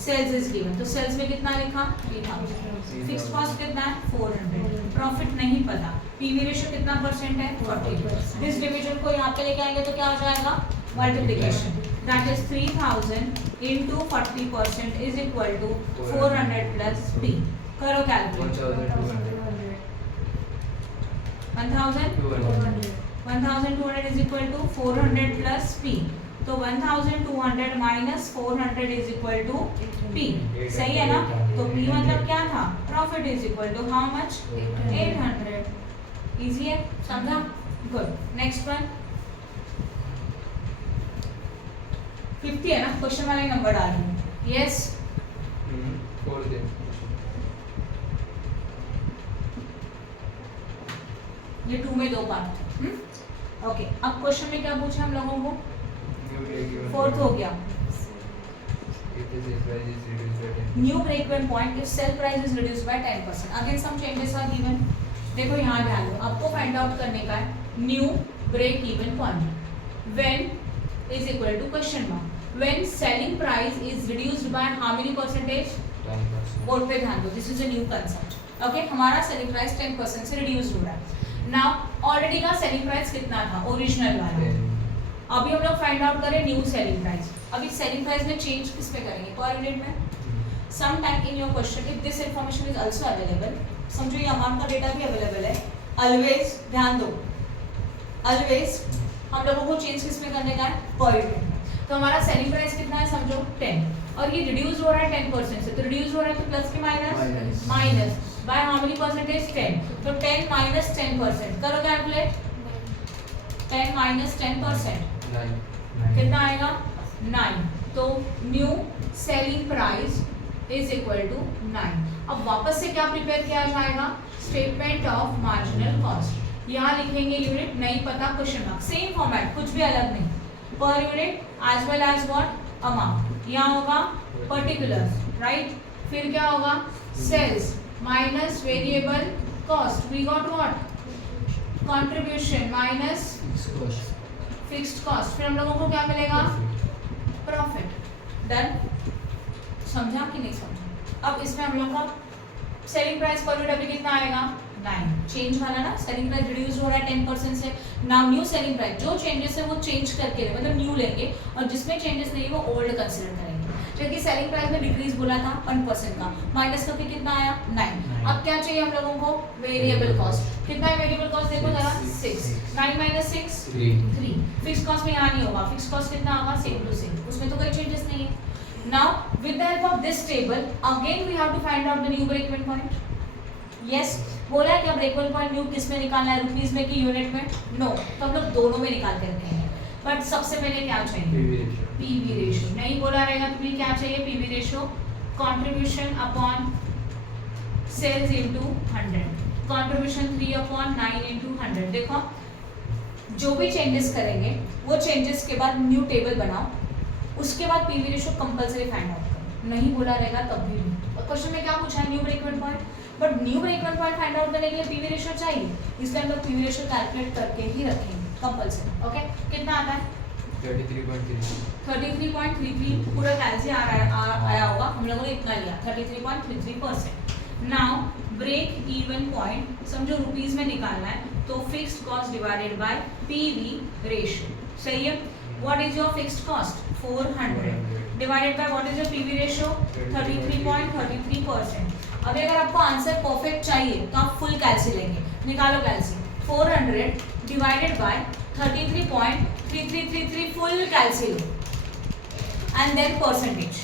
sales is given. तो sales में कितना लिखा, 3000. Fixed cost कितना है, 400. Profit नहीं पता. पीवी रेशियो कितना परसेंट है, 40. दिस डिवीजन को यहाँ पे लेके आएंगे तो क्या हो जाएगा, multiplication. That is 3000 into 40% is equal to 400 plus P. करो calculate. 1200 is equal to 400 plus P. तो 1200 minus 400 is equal to P. सही है ना. तो P मतलब क्या था, profit is equal to how much, 800। Easy है, समझा? गुड। नेक्स्ट वन 50 है ना, क्वेश्चन वाला ही नंबर डाल रही हूँ। यस, खोल दे। ये 2 में 2 पार्ट। ओके, अब क्वेश्चन में क्या पूछा हम लोगों को, फोर्थ हो गया, new break even point if sale price is reduced by 10%। Again some changes are given. देखो यहाँ ध्यान दो, आपको फाइंड आउट करने का है new break even point when is equal to question mark, when selling price is reduced by how many percentage, 10%। Board पे ध्यान दो, this is a new concept. Okay, हमारा सेलिंग प्राइस 10% से रिड्यूस हो रहा है। नाउ ऑलरेडी का selling price कितना था, ओरिजिनल वाला। अभी हम लोग फाइंड आउट करें न्यू सेलिंग प्राइस। अभी सेलिंग प्राइस में चेंज किस पे करेंगे, पर यूनिट में। Some time in your question if this information is also available, समझो ये अमाउंट का डेटा भी अवेलेबल है, ऑलवेज ध्यान दो, ऑलवेज हम लोगों को चेंज किस में करने का है, पर यूनिट में। तो हमारा सेलिंग प्राइस कितना है, समझो 10, और ये रिड्यूस हो रहा है 10% से, तो रिड्यूस हो रहा है तो प्लस के minus, minus y how many percentage, 10। तो 10 माइनस 10%, करो कैलकुलेट, 10 माइनस 10% कितना आएगा, 9। तो new selling price is equal to 9। अब वापस से क्या प्रिपेयर किया जाएगा, स्टेटमेंट ऑफ मार्जिनल कॉस्ट। यहाँ लिखेंगे यूनिट, नहीं पता क्वेश्चन मार्क, सेम फॉर्मेट, कुछ भी अलग नहीं, per unit as well as what, amount. यहाँ होगा पर्टिकुलर्स, राइट, फिर क्या होगा, sales minus variable cost, we got what, contribution minus fixed cost, फिर हम लोगों को क्या मिलेगा, प्रॉफिट। डन, समझा कि नहीं समझा? अब इसमें हम लोग का सेलिंग प्राइस पर यूनिट अभी कितना आएगा, 9, चेंज वाला ना, सेलिंग प्राइस रिड्यूस हो रहा है 10% से। नाउ न्यू सेलिंग प्राइस, जो चेंजेस है वो चेंज करके मतलब न्यू लेंगे, और जिसमें चेंजेस नहीं वो ओल्ड कंसीडर करेंगे। क्योंकि सेलिंग प्राइस में डिक्रीज बोला था 1% का, माइनस करके कितना आया, 9। अब क्या चाहिए हम लोगों को, वेरिएबल कॉस्ट। कितना है वेरिएबल कॉस्ट, देखो जरा, 6। 9 माइनस 6, 3। फिक्स कॉस्ट में यहाँ नहीं होगा, फिक्स कॉस्ट कितना होगा, सेम टू सेम, उसमें तो कोई चेंजेस नहीं है। Now with the help of this table again we have to find out the new break even point. Yes, बोला है क्या ब्रेक इवन पॉइंट न्यू किस में निकालना है, रुपीस में कि यूनिट में, नो, तो हम लोग दोनों में निकाल के रखेंगे। बट सबसे पहले क्या चाहिए, पीवी रेशियो। नहीं बोला रहेगा तो भी क्या चाहिए, PV ratio, contribution upon sales into 100, contribution 3/9 into 100। देखो जो भी चेंजेस करेंगे वो चेंजेस के बाद न्यू टेबल बनाओ, उसके बाद PV ratio compulsory find out करो, नहीं बोला रहेगा तब भी नहीं। और क्वेश्चन में क्या पूछा है, new break even point, but new break even point find out करने के लिए पीवी रेशियो चाहिए, इसलिए हम लोग पीवी रेशियो कैलकुलेट करके ही रखेंगे कंपलसरी। ओके, कितना आता है, 33.33, पूरा कैलसी आया होगा, हम लोगों ने इतना लिया 33.33%। नाउ ब्रेक इवन पॉइंट समझो रुपीस में निकालना है, तो fixed cost divided by PV ratio, सही है। What is your fixed cost, 400 divided by what is your PV ratio, 33.33%। अभी अगर आपको आंसर परफेक्ट चाहिए तो आप फुल कैलसी लेंगे, निकालो कैलसी, 400 डिवाइडेड बाय 33.3333 फुल कैलसी लो, एंड देन परसेंटेज,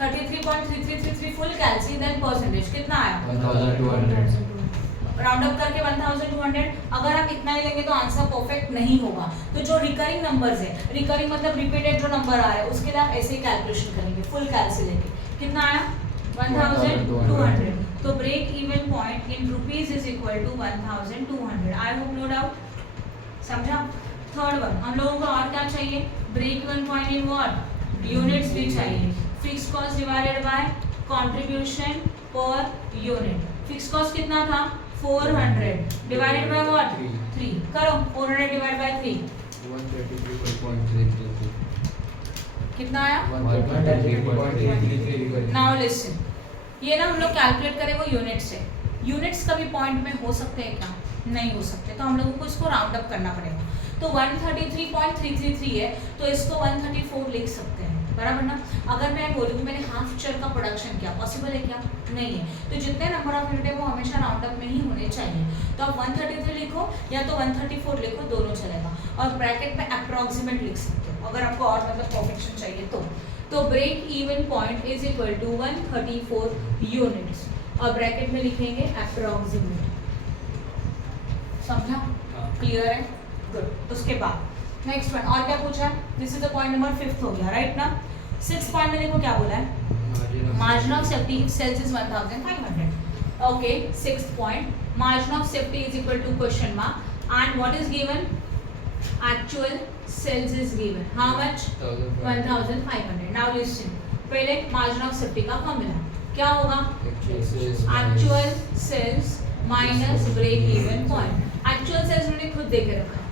33.3333 फुल कैलसी देन परसेंटेज, कितना आया, 1200। राउंड अप करके 1200। अगर आप इतना ही लेंगे तो आंसर परफेक्ट नहीं होगा। तो जो रिकरिंग नंबर्स है, रिकरिंग मतलब रिपीटेड जो नंबर आ रहा है, उसके लिए आप ऐसे ही कैलकुलेशन करेंगे फुल कैलसी लेके, कितना आया, 1200। तो break even point in rupees is equal to 1200। I hope no doubt, समझा। थर्ड वन, हम लोगों को और क्या चाहिए, break even point in what, units भी चाहिए, fix cost divided by contribution per unit. Fix cost कितना था, 400 डिवाइडेड बाय व्हाट, 3, करो 400 डिवाइड बाय 3, 133.333 कितना आया, 133.333। नाउ लिसन, ये ना हम लोग कैलकुलेट करें वो यूनिट से, यूनिट्स कभी पॉइंट में हो सकते हैं क्या, नहीं हो सकते, तो हम लोगों को इसको राउंड अप करना पड़ेगा। तो 133.333 है, तो इसको 134 लिख सकते हैं, बराबर ना। अगर मैं बोलूँ मैंने हाफ चेयर का प्रोडक्शन किया, पॉसिबल है क्या, नहीं है। तो जितने नंबर ऑफ यूनिट है वो हमेशा राउंड अप में ही होने चाहिए। तो आप 133 लिखो या तो 134 लिखो, दोनों चलेगा, और ब्रैकेट में अप्रॉक्सीमेट लिख सकते हो अगर आपको और मतलब परफेक्शन चाहिए तो। तो break even point is equal to 134 units और ब्रैकेट में लिखेंगे अप्रोक्सीमेट। समझा? क्लियर है? गुड। उसके बाद नेक्स्ट वन और क्या पूछा है? This is the point number 5 हो गया, राइट ना? 6 पॉइंट में देखो क्या बोला है, margin of safety if sales is 1500। Okay, 6th point, margin of safety is equal to question mark and what is given, actual sales is given how much, 1500। Now listen, पहले margin of safety का formula क्या होगा, actual sales minus break even point. Actual sales उन्होंने खुद दे के रखा है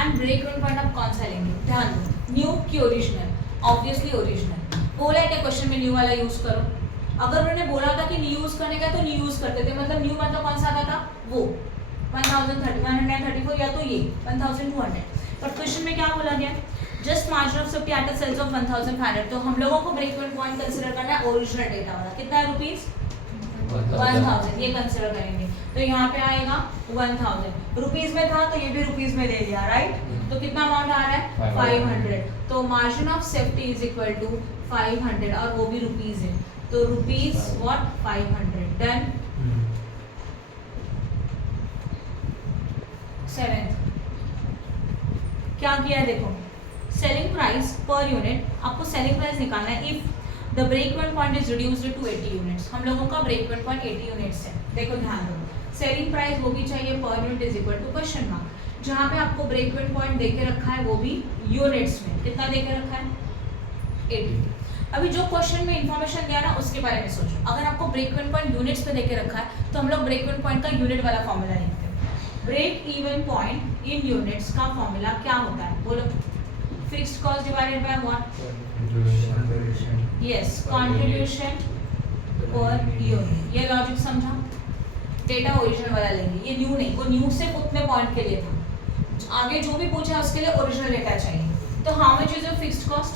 and break even point आप कौन सा लेंगे, ध्यान दो, न्यू की ओरिजिनल, ऑब्वियसली ओरिजिनल। बोला है क्या क्वेश्चन में न्यू वाला यूज करो, अगर उन्होंने बोला था कि न्यू यूज करने का तो न्यू यूज करते थे, मतलब न्यू मतलब कौन सा आता था, वो 1034 या तो ये 1200। पर क्वेश्चन में क्या बोला गया, just margin of safety at a sales of 1500। तो हम लोगों को ब्रेक इवन पॉइंट कंसीडर करना है ओरिजिनल डेटा वाला, कितना है रुपीस 1000, ये कंसीडर करेंगे। तो यहाँ पे आएगा 1000, रुपीस में था तो ये भी रुपीस में ले लिया, राइट? तो कितना अमाउंट आ रहा है 500। तो margin of safety is equal to 500 और वो भी रुपीस है, तो रुपीस व्हाट 500। डन। 7th क्या किया है देखो, सेलिंग प्राइस पर यूनिट, आपको सेलिंग प्राइस निकालना है if the break even point is reduced to 80 units. हम लोगों का ब्रेक इवन पॉइंट 80 यूनिट्स है। देखो ध्यान दो, सेलिंग प्राइस वो भी चाहिए per unit is equal to question mark, जहाँ पे आपको ब्रेक इवन पॉइंट देके रखा है वो भी यूनिट्स में, कितना देके रखा है 80। अभी जो क्वेश्चन में इंफॉर्मेशन दिया ना उसके बारे में सोचो, अगर आपको ब्रेक इवन पॉइंट यूनिट्स पे देके रखा है तो हम लोग ब्रेक इवन पॉइंट का यूनिट वाला फॉर्मूला लिखते हैं। Break even point in units का फॉर्मूला क्या होता है बोलो, fixed cost divided by what, yes, contribution per unit. ये लॉजिक समझा? डेटा ओरिजिनल वाला लेंगे, ये न्यू नहीं, वो न्यू सिर्फ उतने पॉइंट के लिए था, आगे जो भी पूछा उसके लिए ओरिजिनल डेटा चाहिए। तो how much is your fixed cost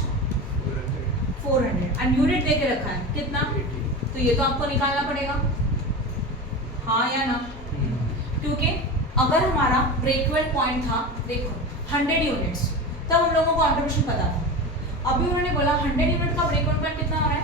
400 and unit देके रखा है कितना, तो ये तो आपको निकालना पड़ेगा, हाँ या ना? क्योंकि अगर हमारा ब्रेक इवन पॉइंट था देखो 100 यूनिट्स, तब हम लोगों को कंट्रीब्यूशन पता था। अभी उन्होंने बोला 100 यूनिट का ब्रेक इवन पॉइंट कितना आ रहा है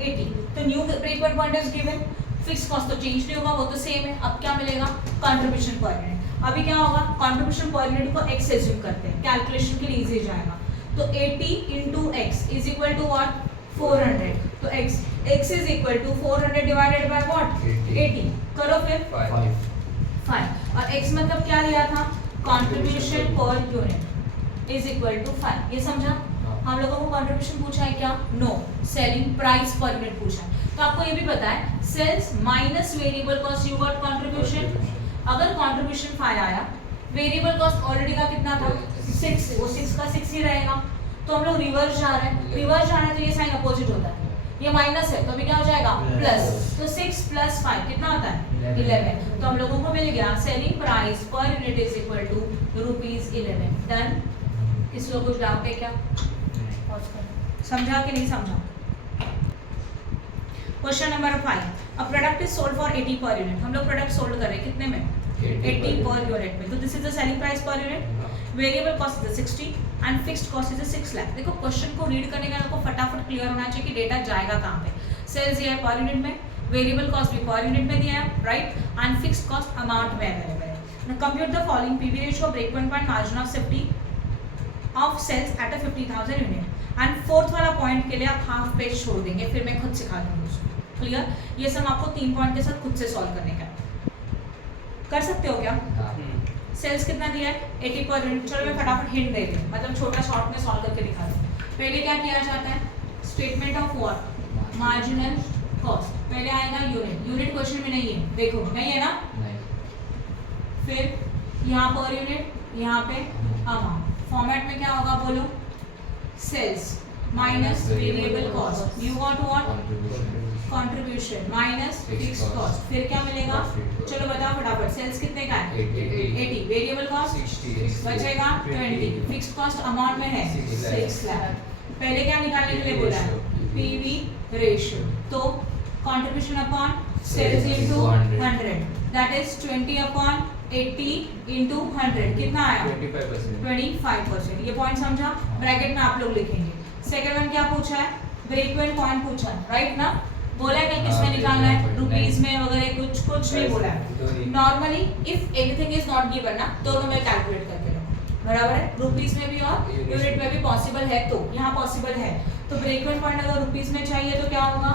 80, तो new break even point is given, fix cost तो चेंज नहीं होगा, वो तो सेम है। अब क्या मिलेगा, कंट्रीब्यूशन पर यूनिट। अभी क्या होगा, कंट्रीब्यूशन पर यूनिट को x से एज्यूम करते हैं, कैलकुलेशन के लिए इजी हो जाएगा। तो 80 into x is equal to what, 400। तो x is equal to 400 divided by what, 80। करो फिर 5 और x मतलब क्या लिया था, contribution per unit is equal to 5। ये समझा? हम लोगों को कंट्रीब्यूशन पूछा है क्या, no, selling price per unit पूछा है। तो आपको ये भी पता है sales minus variable cost you got contribution. अगर कंट्रीब्यूशन 5 आया, वेरिएबल कॉस्ट ऑलरेडी का कितना था 6, वो 6 का 6 ही रहेगा। तो हम लोग रिवर्स जा रहे हैं, रिवर्स जाना है तो ये साइन अपोजिट होता है, ये माइनस है तो अभी क्या हो जाएगा प्लस, तो 6 + 5 कितना होता है 11। तो हम लोगों को मिल गया selling price per unit is equal to ₹11। Done. किसी को कुछ डाउट है क्या, समझा कि नहीं समझा? Question number 5, a product is sold for 80 per unit. हम लोग प्रोडक्ट सोल्ड कर रहे हैं कितने में, 80 पर यूनिट में। तो this is the selling price per unit, variable cost is 60 and fixed cost is 6 lakh. देखो क्वेश्चन को रीड करने का आपको फटाफट क्लियर होना चाहिए कि डेटा जाएगा कहाँ पे। सेल्स दिया है पर यूनिट में, वेरिएबल कॉस्ट भी पर यूनिट में दिया है, right, and fixed cost amount में अवेलेबल है। Now compute the following PV ratio, break even point, margin of safety of sales at a 50,000 unit. And 4th वाला पॉइंट के लिए आप हाफ पेज छोड़ देंगे, फिर मैं खुद सिखा दूंगी उसको। क्लियर? ये सब आपको 3 पॉइंट के साथ खुद से सॉल्व करने का कर सकते हो क्या? सेल्स कितना दिया है 80 पर यूनिट। चलो मैं फटाफट हिंट दे रही हूँ, मतलब छोटा शॉर्ट में सॉल्व करके दिखा दूँ। पहले क्या किया जाता है, statement of what, marginal cost. पहले आएगा यूनिट, यूनिट क्वेश्चन में नहीं है, देखो नहीं है ना, फिर यहाँ पर यूनिट, यहाँ पे अमाउंट। फॉर्मेट में क्या होगा बोलो, sales minus variable cost, you got what, contribution minus fixed cost, फिर क्या मिलेगा, चलो बताओ फटाफट। सेल्स कितने का है 80, वेरिएबल कॉस्ट 60 बचेगा 20, फिक्स्ड कॉस्ट अमाउंट में है 6 लाख। पहले क्या निकालने के लिए बोला है, पीवी रेशियो। तो contribution upon sales into 100 that is 20 upon 80 into 100 कितना आया 25%। ये पॉइंट समझा, ब्रैकेट में आप लोग लिखेंगे। सेकंड वन क्या पूछा है, ब्रेक इवन पॉइंट पूछा है, राइट ना? बोला है कि किसमें निकालना है, रुपीज में वगैरह कुछ नहीं बोला है। Normally if anything is not given ना, दोनों में कैलकुलेट करके रखो, बराबर है? रुपीज में भी और यूनिट में भी पॉसिबल है, तो यहाँ पॉसिबल है। तो ब्रेक इवन पॉइंट अगर रुपीज में चाहिए तो क्या होगा?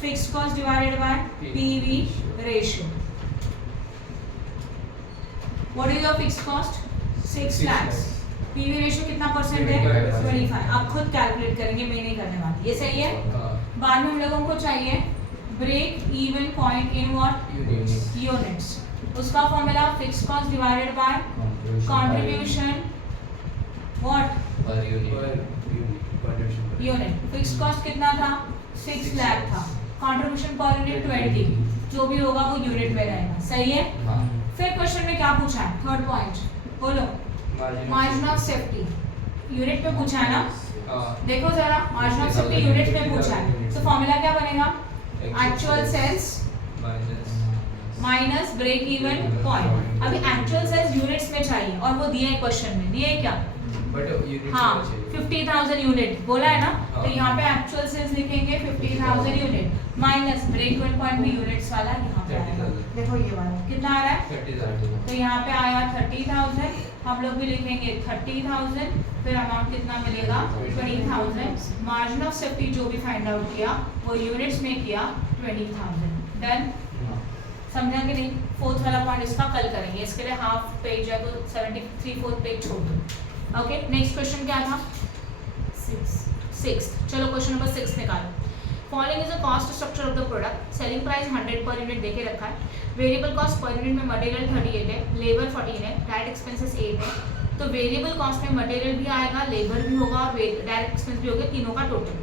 Fixed cost divided by PV ratio. What is your fixed cost? 6 lakh. PV ratio कितना परसेंट है? 25। आप खुद कैलकुलेट करेंगे, मैं नहीं करने वाली, ये सही है? बाद में हम लोगों को चाहिए break even point in what? Units. उसका formula fixed cost divided by contribution what? Per unit. Fixed cost कितना था? 6 लाख था। कंट्रीब्यूशन पर यूनिट 20, जो भी होगा वो यूनिट में रहेगा, सही है? हाँ। फिर क्वेश्चन में क्या पूछा है? थर्ड पॉइंट बोलो। मार्जिन ऑफ सेफ्टी यूनिट में पूछा है ना? देखो जरा, मार्जिन ऑफ सेफ्टी यूनिट में पूछा है, तो फॉर्मूला क्या बनेगा? Actual sales minus break even point. अभी एक्चुअल सेल्स यूनिट्स में चाहिए और वो दिए है क्वेश्चन में, दिए है क्या? हाँ, 50,000 यूनिट बोला है ना, तो यहाँ पे एक्चुअल सेल्स लिखेंगे 50,000 unit minus break even point भी यूनिट्स वाला यहाँ पे आएगा। देखो ये वाला कितना आ रहा है? 30,000। तो यहाँ पे आया 30,000, हम लोग भी लिखेंगे 30,000, फिर अमाउंट कितना मिलेगा? 20,000। मार्जिन ऑफ सेफ्टी जो भी फाइंड आउट किया वो यूनिट्स में किया 20,000। डन? समझा कि नहीं? फोर्थ वाला पॉइंट इसका कल करेंगे, इसके लिए हाफ पेज है तो 73 पेज छोड़ दो। ओके, नेक्स्ट क्वेश्चन क्या था? 6। चलो क्वेश्चन नंबर 6 निकालो। Following is a cost structure of the product. Selling price 100 per unit देके रखा है। वेरिएबल कॉस्ट पर यूनिट में मटेरियल 38 है, लेबर 14 है, डायरेक्ट एक्सपेंसेस 8 है। तो वेरिएबल कॉस्ट में मटेरियल भी आएगा, लेबर भी होगा और डायरेक्ट एक्सपेंस भी होगा, तीनों का total.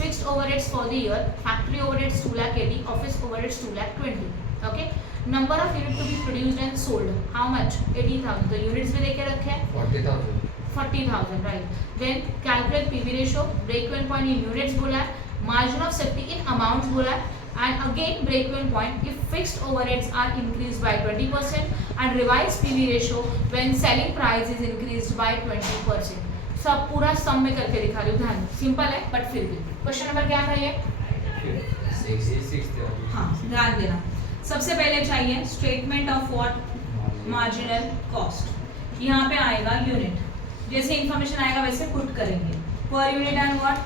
Fixed overheads for the year, factory overheads 2,80,000, office overheads 2,20,000। Okay, number of unit to be produced and sold how much? 80,000। तो यूनिट्स भी देके रखे हैं 40,000, right? Then calculate PV ratio, break even point in units बोला है, margin of safety in amounts बोला है, and again break even point if fixed overheads are increased by 20% and revised PV ratio when selling price is increased by 20%. सब पूरा सम में करके दिखा रही हूँ, ध्यान। सिंपल है बट फिर भी क्वेश्चन नंबर क्या था ये? 6। हाँ, ध्यान देना। सबसे पहले चाहिए statement of what? Marginal cost. यहाँ पे आएगा यूनिट, जैसे इंफॉर्मेशन आएगा वैसे पुट करेंगे। पर यूनिट एंड व्हाट?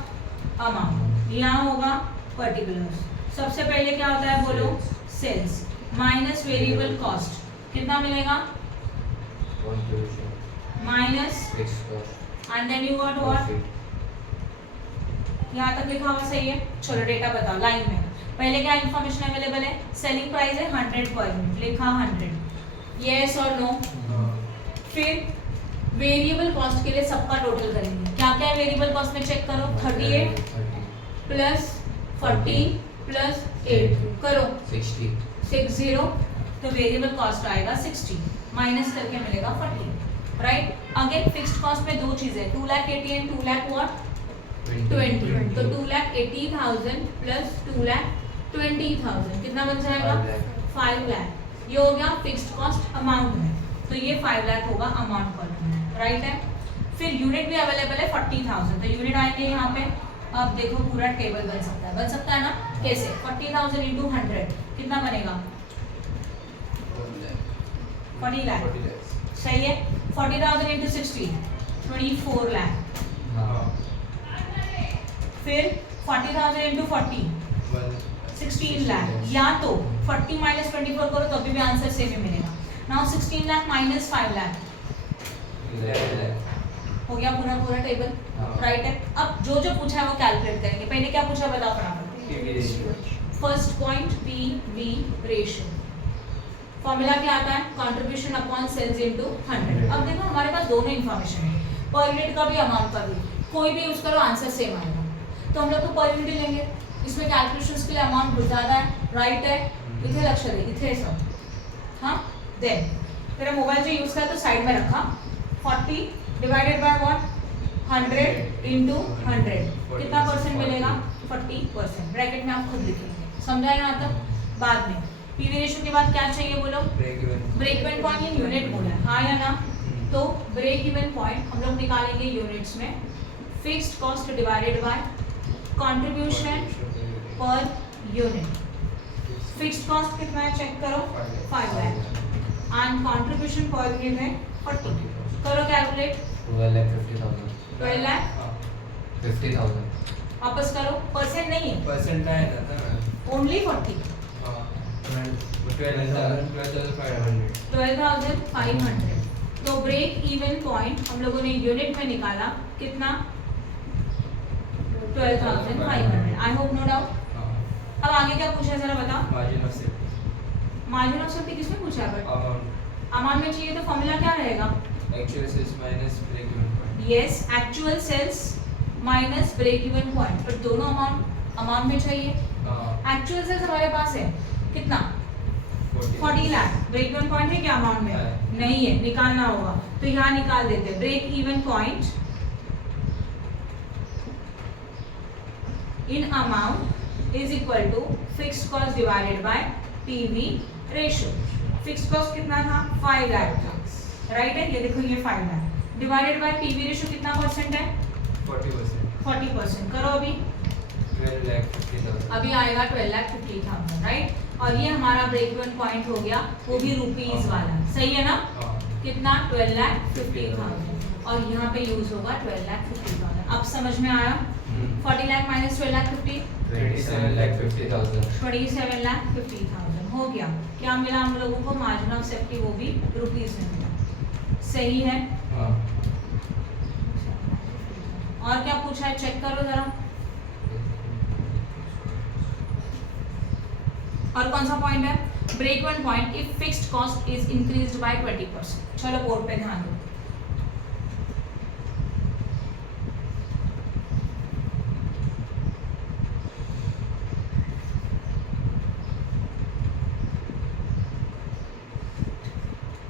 अमाउंट। यहाँ होगा पर्टिकुलर्स। सबसे पहले क्या होता है बोलो? सेल्स माइनस वेरिएबल कॉस्ट, कितना मिलेगा? Minus and then you got what? यहाँ तक लिखा हुआ सही है? चलो डेटा बताओ लाइन में। पहले क्या इंफॉर्मेशन अवेलेबल है? सेलिंग प्राइस है 100 पर यूनिट, लिखा 100, यस और नो? फिर वेरिएबल कॉस्ट के लिए सबका टोटल करेंगे। क्या क्या है वेरिएबल कॉस्ट में? चेक करो। 38 प्लस 14 प्लस 8 करो 60। तो वेरिएबल कॉस्ट आएगा 60 माइनस करके मिलेगा 40, राइट? अगेन फिक्स्ड कॉस्ट में दो चीजें, 2,80,000 एंड 2 लाख व्हाट? 20। तो 2,80,000 प्लस 2,20,000 कितना बन जाएगा? 5 लाख। ये हो गया फिक्स्ड कॉस्ट अमाउंट में, तो ये 5 लाख होगा अमाउंट कॉलम में, राइट है? फिर यूनिट भी अवेलेबल है 40,000, तो यूनिट आएंगे यहाँ पे। अब देखो पूरा टेबल बन सकता है ना? कैसे? 40,000 इंटू 100 कितना बनेगा? 40 लाख, सही है? 40,000 इंटू 60 24 लाख। फिर 40,000 इंटू 40 16 लाख। या तो 40 माइनस 24 करो तो भी आंसर सेम ही मिलेगा। नाउ 16 लाख माइनस 5 लाख हो गया पूरा टेबल, राइट है? अब जो जो पूछा है वो कैलकुलेट करेंगे। पहले क्या पूछा बताओ फटाफट। First point PV ratio, formula क्या आता है? Contribution upon sales into 100। अब देखो हमारे पास दोनों इन्फॉर्मेशन है, पर यूनिट का भी अमाउंट का भी, कोई भी यूज करो आंसर सेम आएगा। तो हम लोग तो पर यूनिट लेंगे, इसमें कैलकुलेशंस के लिए अमाउंट बहुत ज़्यादा है, राइट है? इथे लक्ष्य दे, इथे सब। हाँ, देन मेरा मोबाइल जो यूज़ करा तो साइड में रखा। 40 डिवाइडेड बाय व्हाट? 100 इंटू 100 कितना परसेंट मिलेगा? 40%। ब्रैकेट में आप खुद लिखेंगे, समझा यहाँ तक? बाद में पीवी रेशियो के बाद क्या चाहिए बोलो? Break even point in unit बोला है, हाँ या ना? तो ब्रेक इवन पॉइंट हम लोग निकालेंगे यूनिट्स में। Fixed cost divided by contribution per unit. Fixed cost कितना है चेक करो, 5 lakh and contribution per unit है 40। करो कैलकुलेट, 12 लाख 50,000 वापस करो, परसेंट नहीं है, परसेंट आहे ना ओनली 40। 12,500। तो ब्रेक इवन पॉइंट हम लोगों ने यूनिट में निकाला कितना, 12,500। I hope no doubt. अब आगे क्या पूछा है जरा बताओ। Margin of safety margin of safety किसमें पूछा है? अमाउंट अमाउंट में चाहिए तो फॉर्मूला क्या रहेगा? Actual sales minus break even point. Yes, actual sales minus break even point, पर दोनों अमाउंट में चाहिए। एक्चुअल सेल्स हमारे पास है कितना, 40 लाख। ब्रेक इवन पॉइंट है क्या अमाउंट में? नहीं है, निकालना होगा तो यहाँ निकाल देते हैं। Break even point in amount is equal to fixed cost divided by PV ratio. Fixed cost कितना था, 5 लाख था, राइट है। ये देखो ये 5 lakh divided by PV ratio कितना परसेंट है, 40%। 40%। करो अभी, 12,50,000। अभी आएगा 12,50,000, राइट। और ये हमारा ब्रेक इवन पॉइंट हो गया, वो भी रुपीज वाला, सही है ना। कितना, 12,50,000 और यहाँ पे यूज होगा 12,50,000। अब समझ में आया? 40 लाख माइनस 12,50,000 27,50,000 हो गया। क्या मिला हम लोगों को, मार्जिन ऑफ सेफ्टी, वो भी रुपीज में मिला, सही है। और क्या पूछा है चेक करो जरा। और कौन सा पॉइंट है, break even point if fixed cost is increased by 20%। चलो बोर्ड पे ध्यान दो।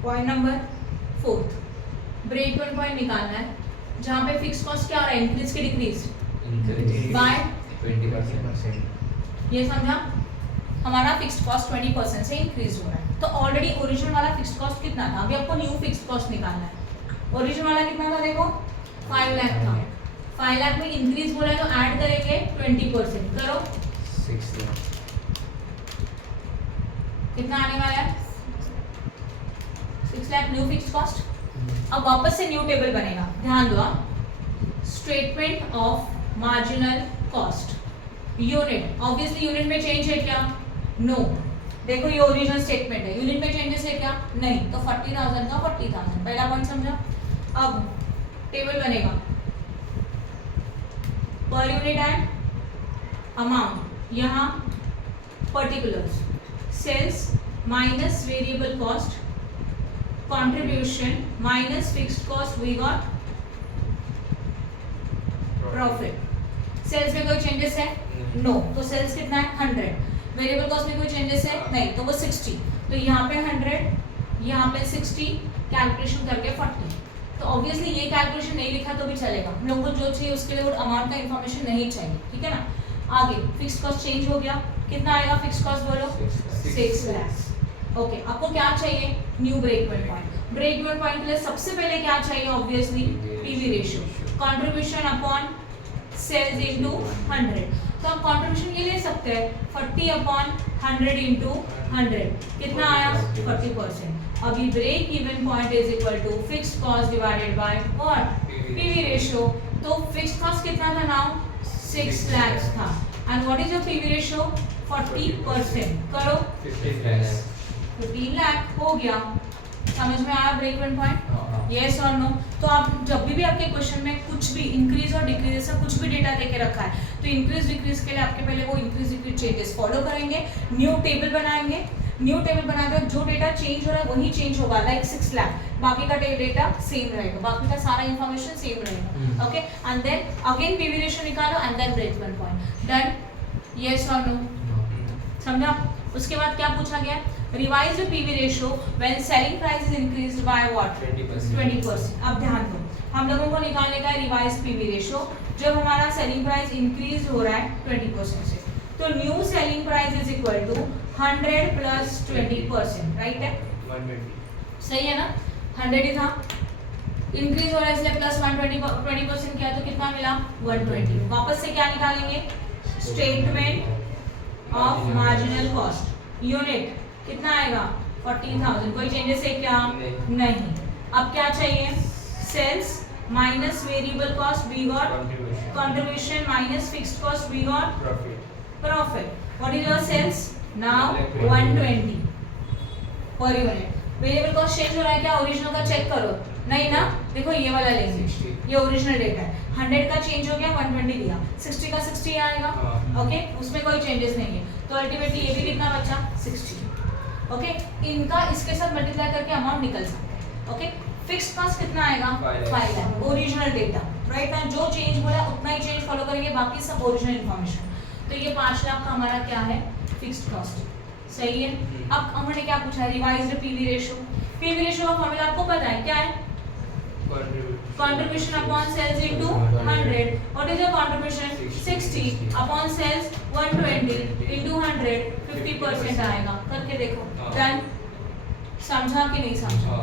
Point number 4, break even point निकालना है जहां पे फिक्स्ड कॉस्ट क्या हो रहा है, इंक्रीज की डिक्रीज बाय 20%। ये समझा। हमारा फिक्स्ड कॉस्ट 20% से इंक्रीज हो रहा है। तो ऑलरेडी ओरिजिनल वाला फिक्स्ड कॉस्ट कितना था, अभी आपको न्यू फिक्स्ड कॉस्ट निकालना है। ओरिजिनल वाला कितना था, देखो 5 लाख था। 5 लाख में इंक्रीज बोला है तो ऐड करेंगे 20%। करो, 6 लाख कितना आने वाला है, 6 लाख न्यू फिक्स्ड कॉस्ट। अब वापस से न्यू टेबल बनेगा, ध्यान दो। Statement of marginal cost unit, obviously unit में चेंज है क्या, नो। देखो ये ओरिजिनल स्टेटमेंट है, यूनिट में चेंजेस है क्या, नहीं। तो 40,000 का 40,000, पहला पॉइंट समझा। अब टेबल बनेगा, पर यूनिट एंड अमाउंट, यहाँ particulars, sales minus variable cost, contribution minus fixed cost, we got profit. सेल्स में कोई चेंजेस है, नो। तो सेल्स कितना है, 100। वेरिएबल कॉस्ट में कोई चेंजेस है, नहीं, तो वो 60। तो यहाँ पे 100, यहाँ पे 60, कैलकुलेशन करके 40। तो ऑब्वियसली ये कैलकुलेशन नहीं लिखा तो भी चलेगा, हम लोग को जो चाहिए उसके लिए वो अमाउंट का इन्फॉर्मेशन नहीं चाहिए, ठीक है ना। आगे फिक्स्ड कॉस्ट चेंज हो गया, कितना आएगा फिक्स्ड कॉस्ट बोलो, 6 लाख। ओके, आपको क्या चाहिए, new break even point. Break even point के लिए सबसे पहले क्या चाहिए, obviously PV ratio, contribution upon sales into 100। तो आप कंट्रीब्यूशन ये ले सकते हैं 40 अपॉन 100 इनटू 100, कितना आया, 40%। अभी break even point is equal to fixed cost divided by what, PV ratio. तो फिक्स्ड कॉस्ट कितना था नाउ, 6 लाख था, and what is your PV ratio, 40%। करो, 15 लाख हो गया। समझ में आया ब्रेक इवन पॉइंट, यस और नो। तो आप जब भी आपके क्वेश्चन में कुछ भी इंक्रीज और डिक्रीज ऐसा कुछ भी डेटा देके रखा है, तो इंक्रीज डिक्रीज के लिए आपके पहले वो इंक्रीज डिक्रीज चेंजेस फॉलो करेंगे, न्यू टेबल बनाएंगे। न्यू टेबल बनाकर जो डेटा चेंज हो रहा है वही चेंज होगा, लाइक 6 लाख, बाकी का डेटा सेम रहेगा, बाकी का सारा इन्फॉर्मेशन सेम रहेगा। Okay, and then again PV ratio निकालो and then break even point. Done, yes और नो, समझा। उसके बाद क्या पूछा गया, revise the PV ratio when selling price is increased by what, 20%। अब ध्यान दो, हम लोगों को निकालने का है रिवाइज पीवी रेशियो जब हमारा सेलिंग प्राइस इंक्रीज हो रहा है 20% से। तो new selling price is equal to 100 plus 20%, right है, 120। सही है ना। 100 ही था, इंक्रीज हो रहा है इसलिए प्लस 20% किया तो कितना मिला 120। वापस से क्या निकालेंगे statement of marginal cost unit कितना आएगा 14,000। कोई चेंजेस है क्या नहीं। अब क्या चाहिए sales minus variable cost we got contribution minus fixed cost we got profit. What is your sales now 120 per unit। Variable cost change हो रहा है क्या ओरिजिनल का चेक करो नहीं ना देखो ये वाला लेंगे ये ओरिजिनल डेटा है 100 का चेंज हो गया 120 दिया 60 का 60 आएगा ओके उसमें कोई चेंजेस नहीं है तो अल्टीमेटली ये भी कितना बचा 60 ओके इनका इसके साथ मल्टीप्लाई करके अमाउंट निकल सकता है ओके फिक्स्ड कॉस्ट कितना आएगा 5 लाख ओरिजिनल डेटा राइट ना जो चेंज बोला उतना ही चेंज फॉलो करेंगे बाकी सब ओरिजिनल इंफॉर्मेशन तो ये 5 लाख का हमारा क्या है फिक्स्ड कॉस्ट सही है। अब हमने क्या पूछा है रिवाइज्ड पीवी रेशियो का फॉर्मूला आपको पता है क्या है contribution upon sales into 100 what is your contribution 60 upon sales 120 into 100 50% आएगा करके देखो डन समझा कि नहीं समझा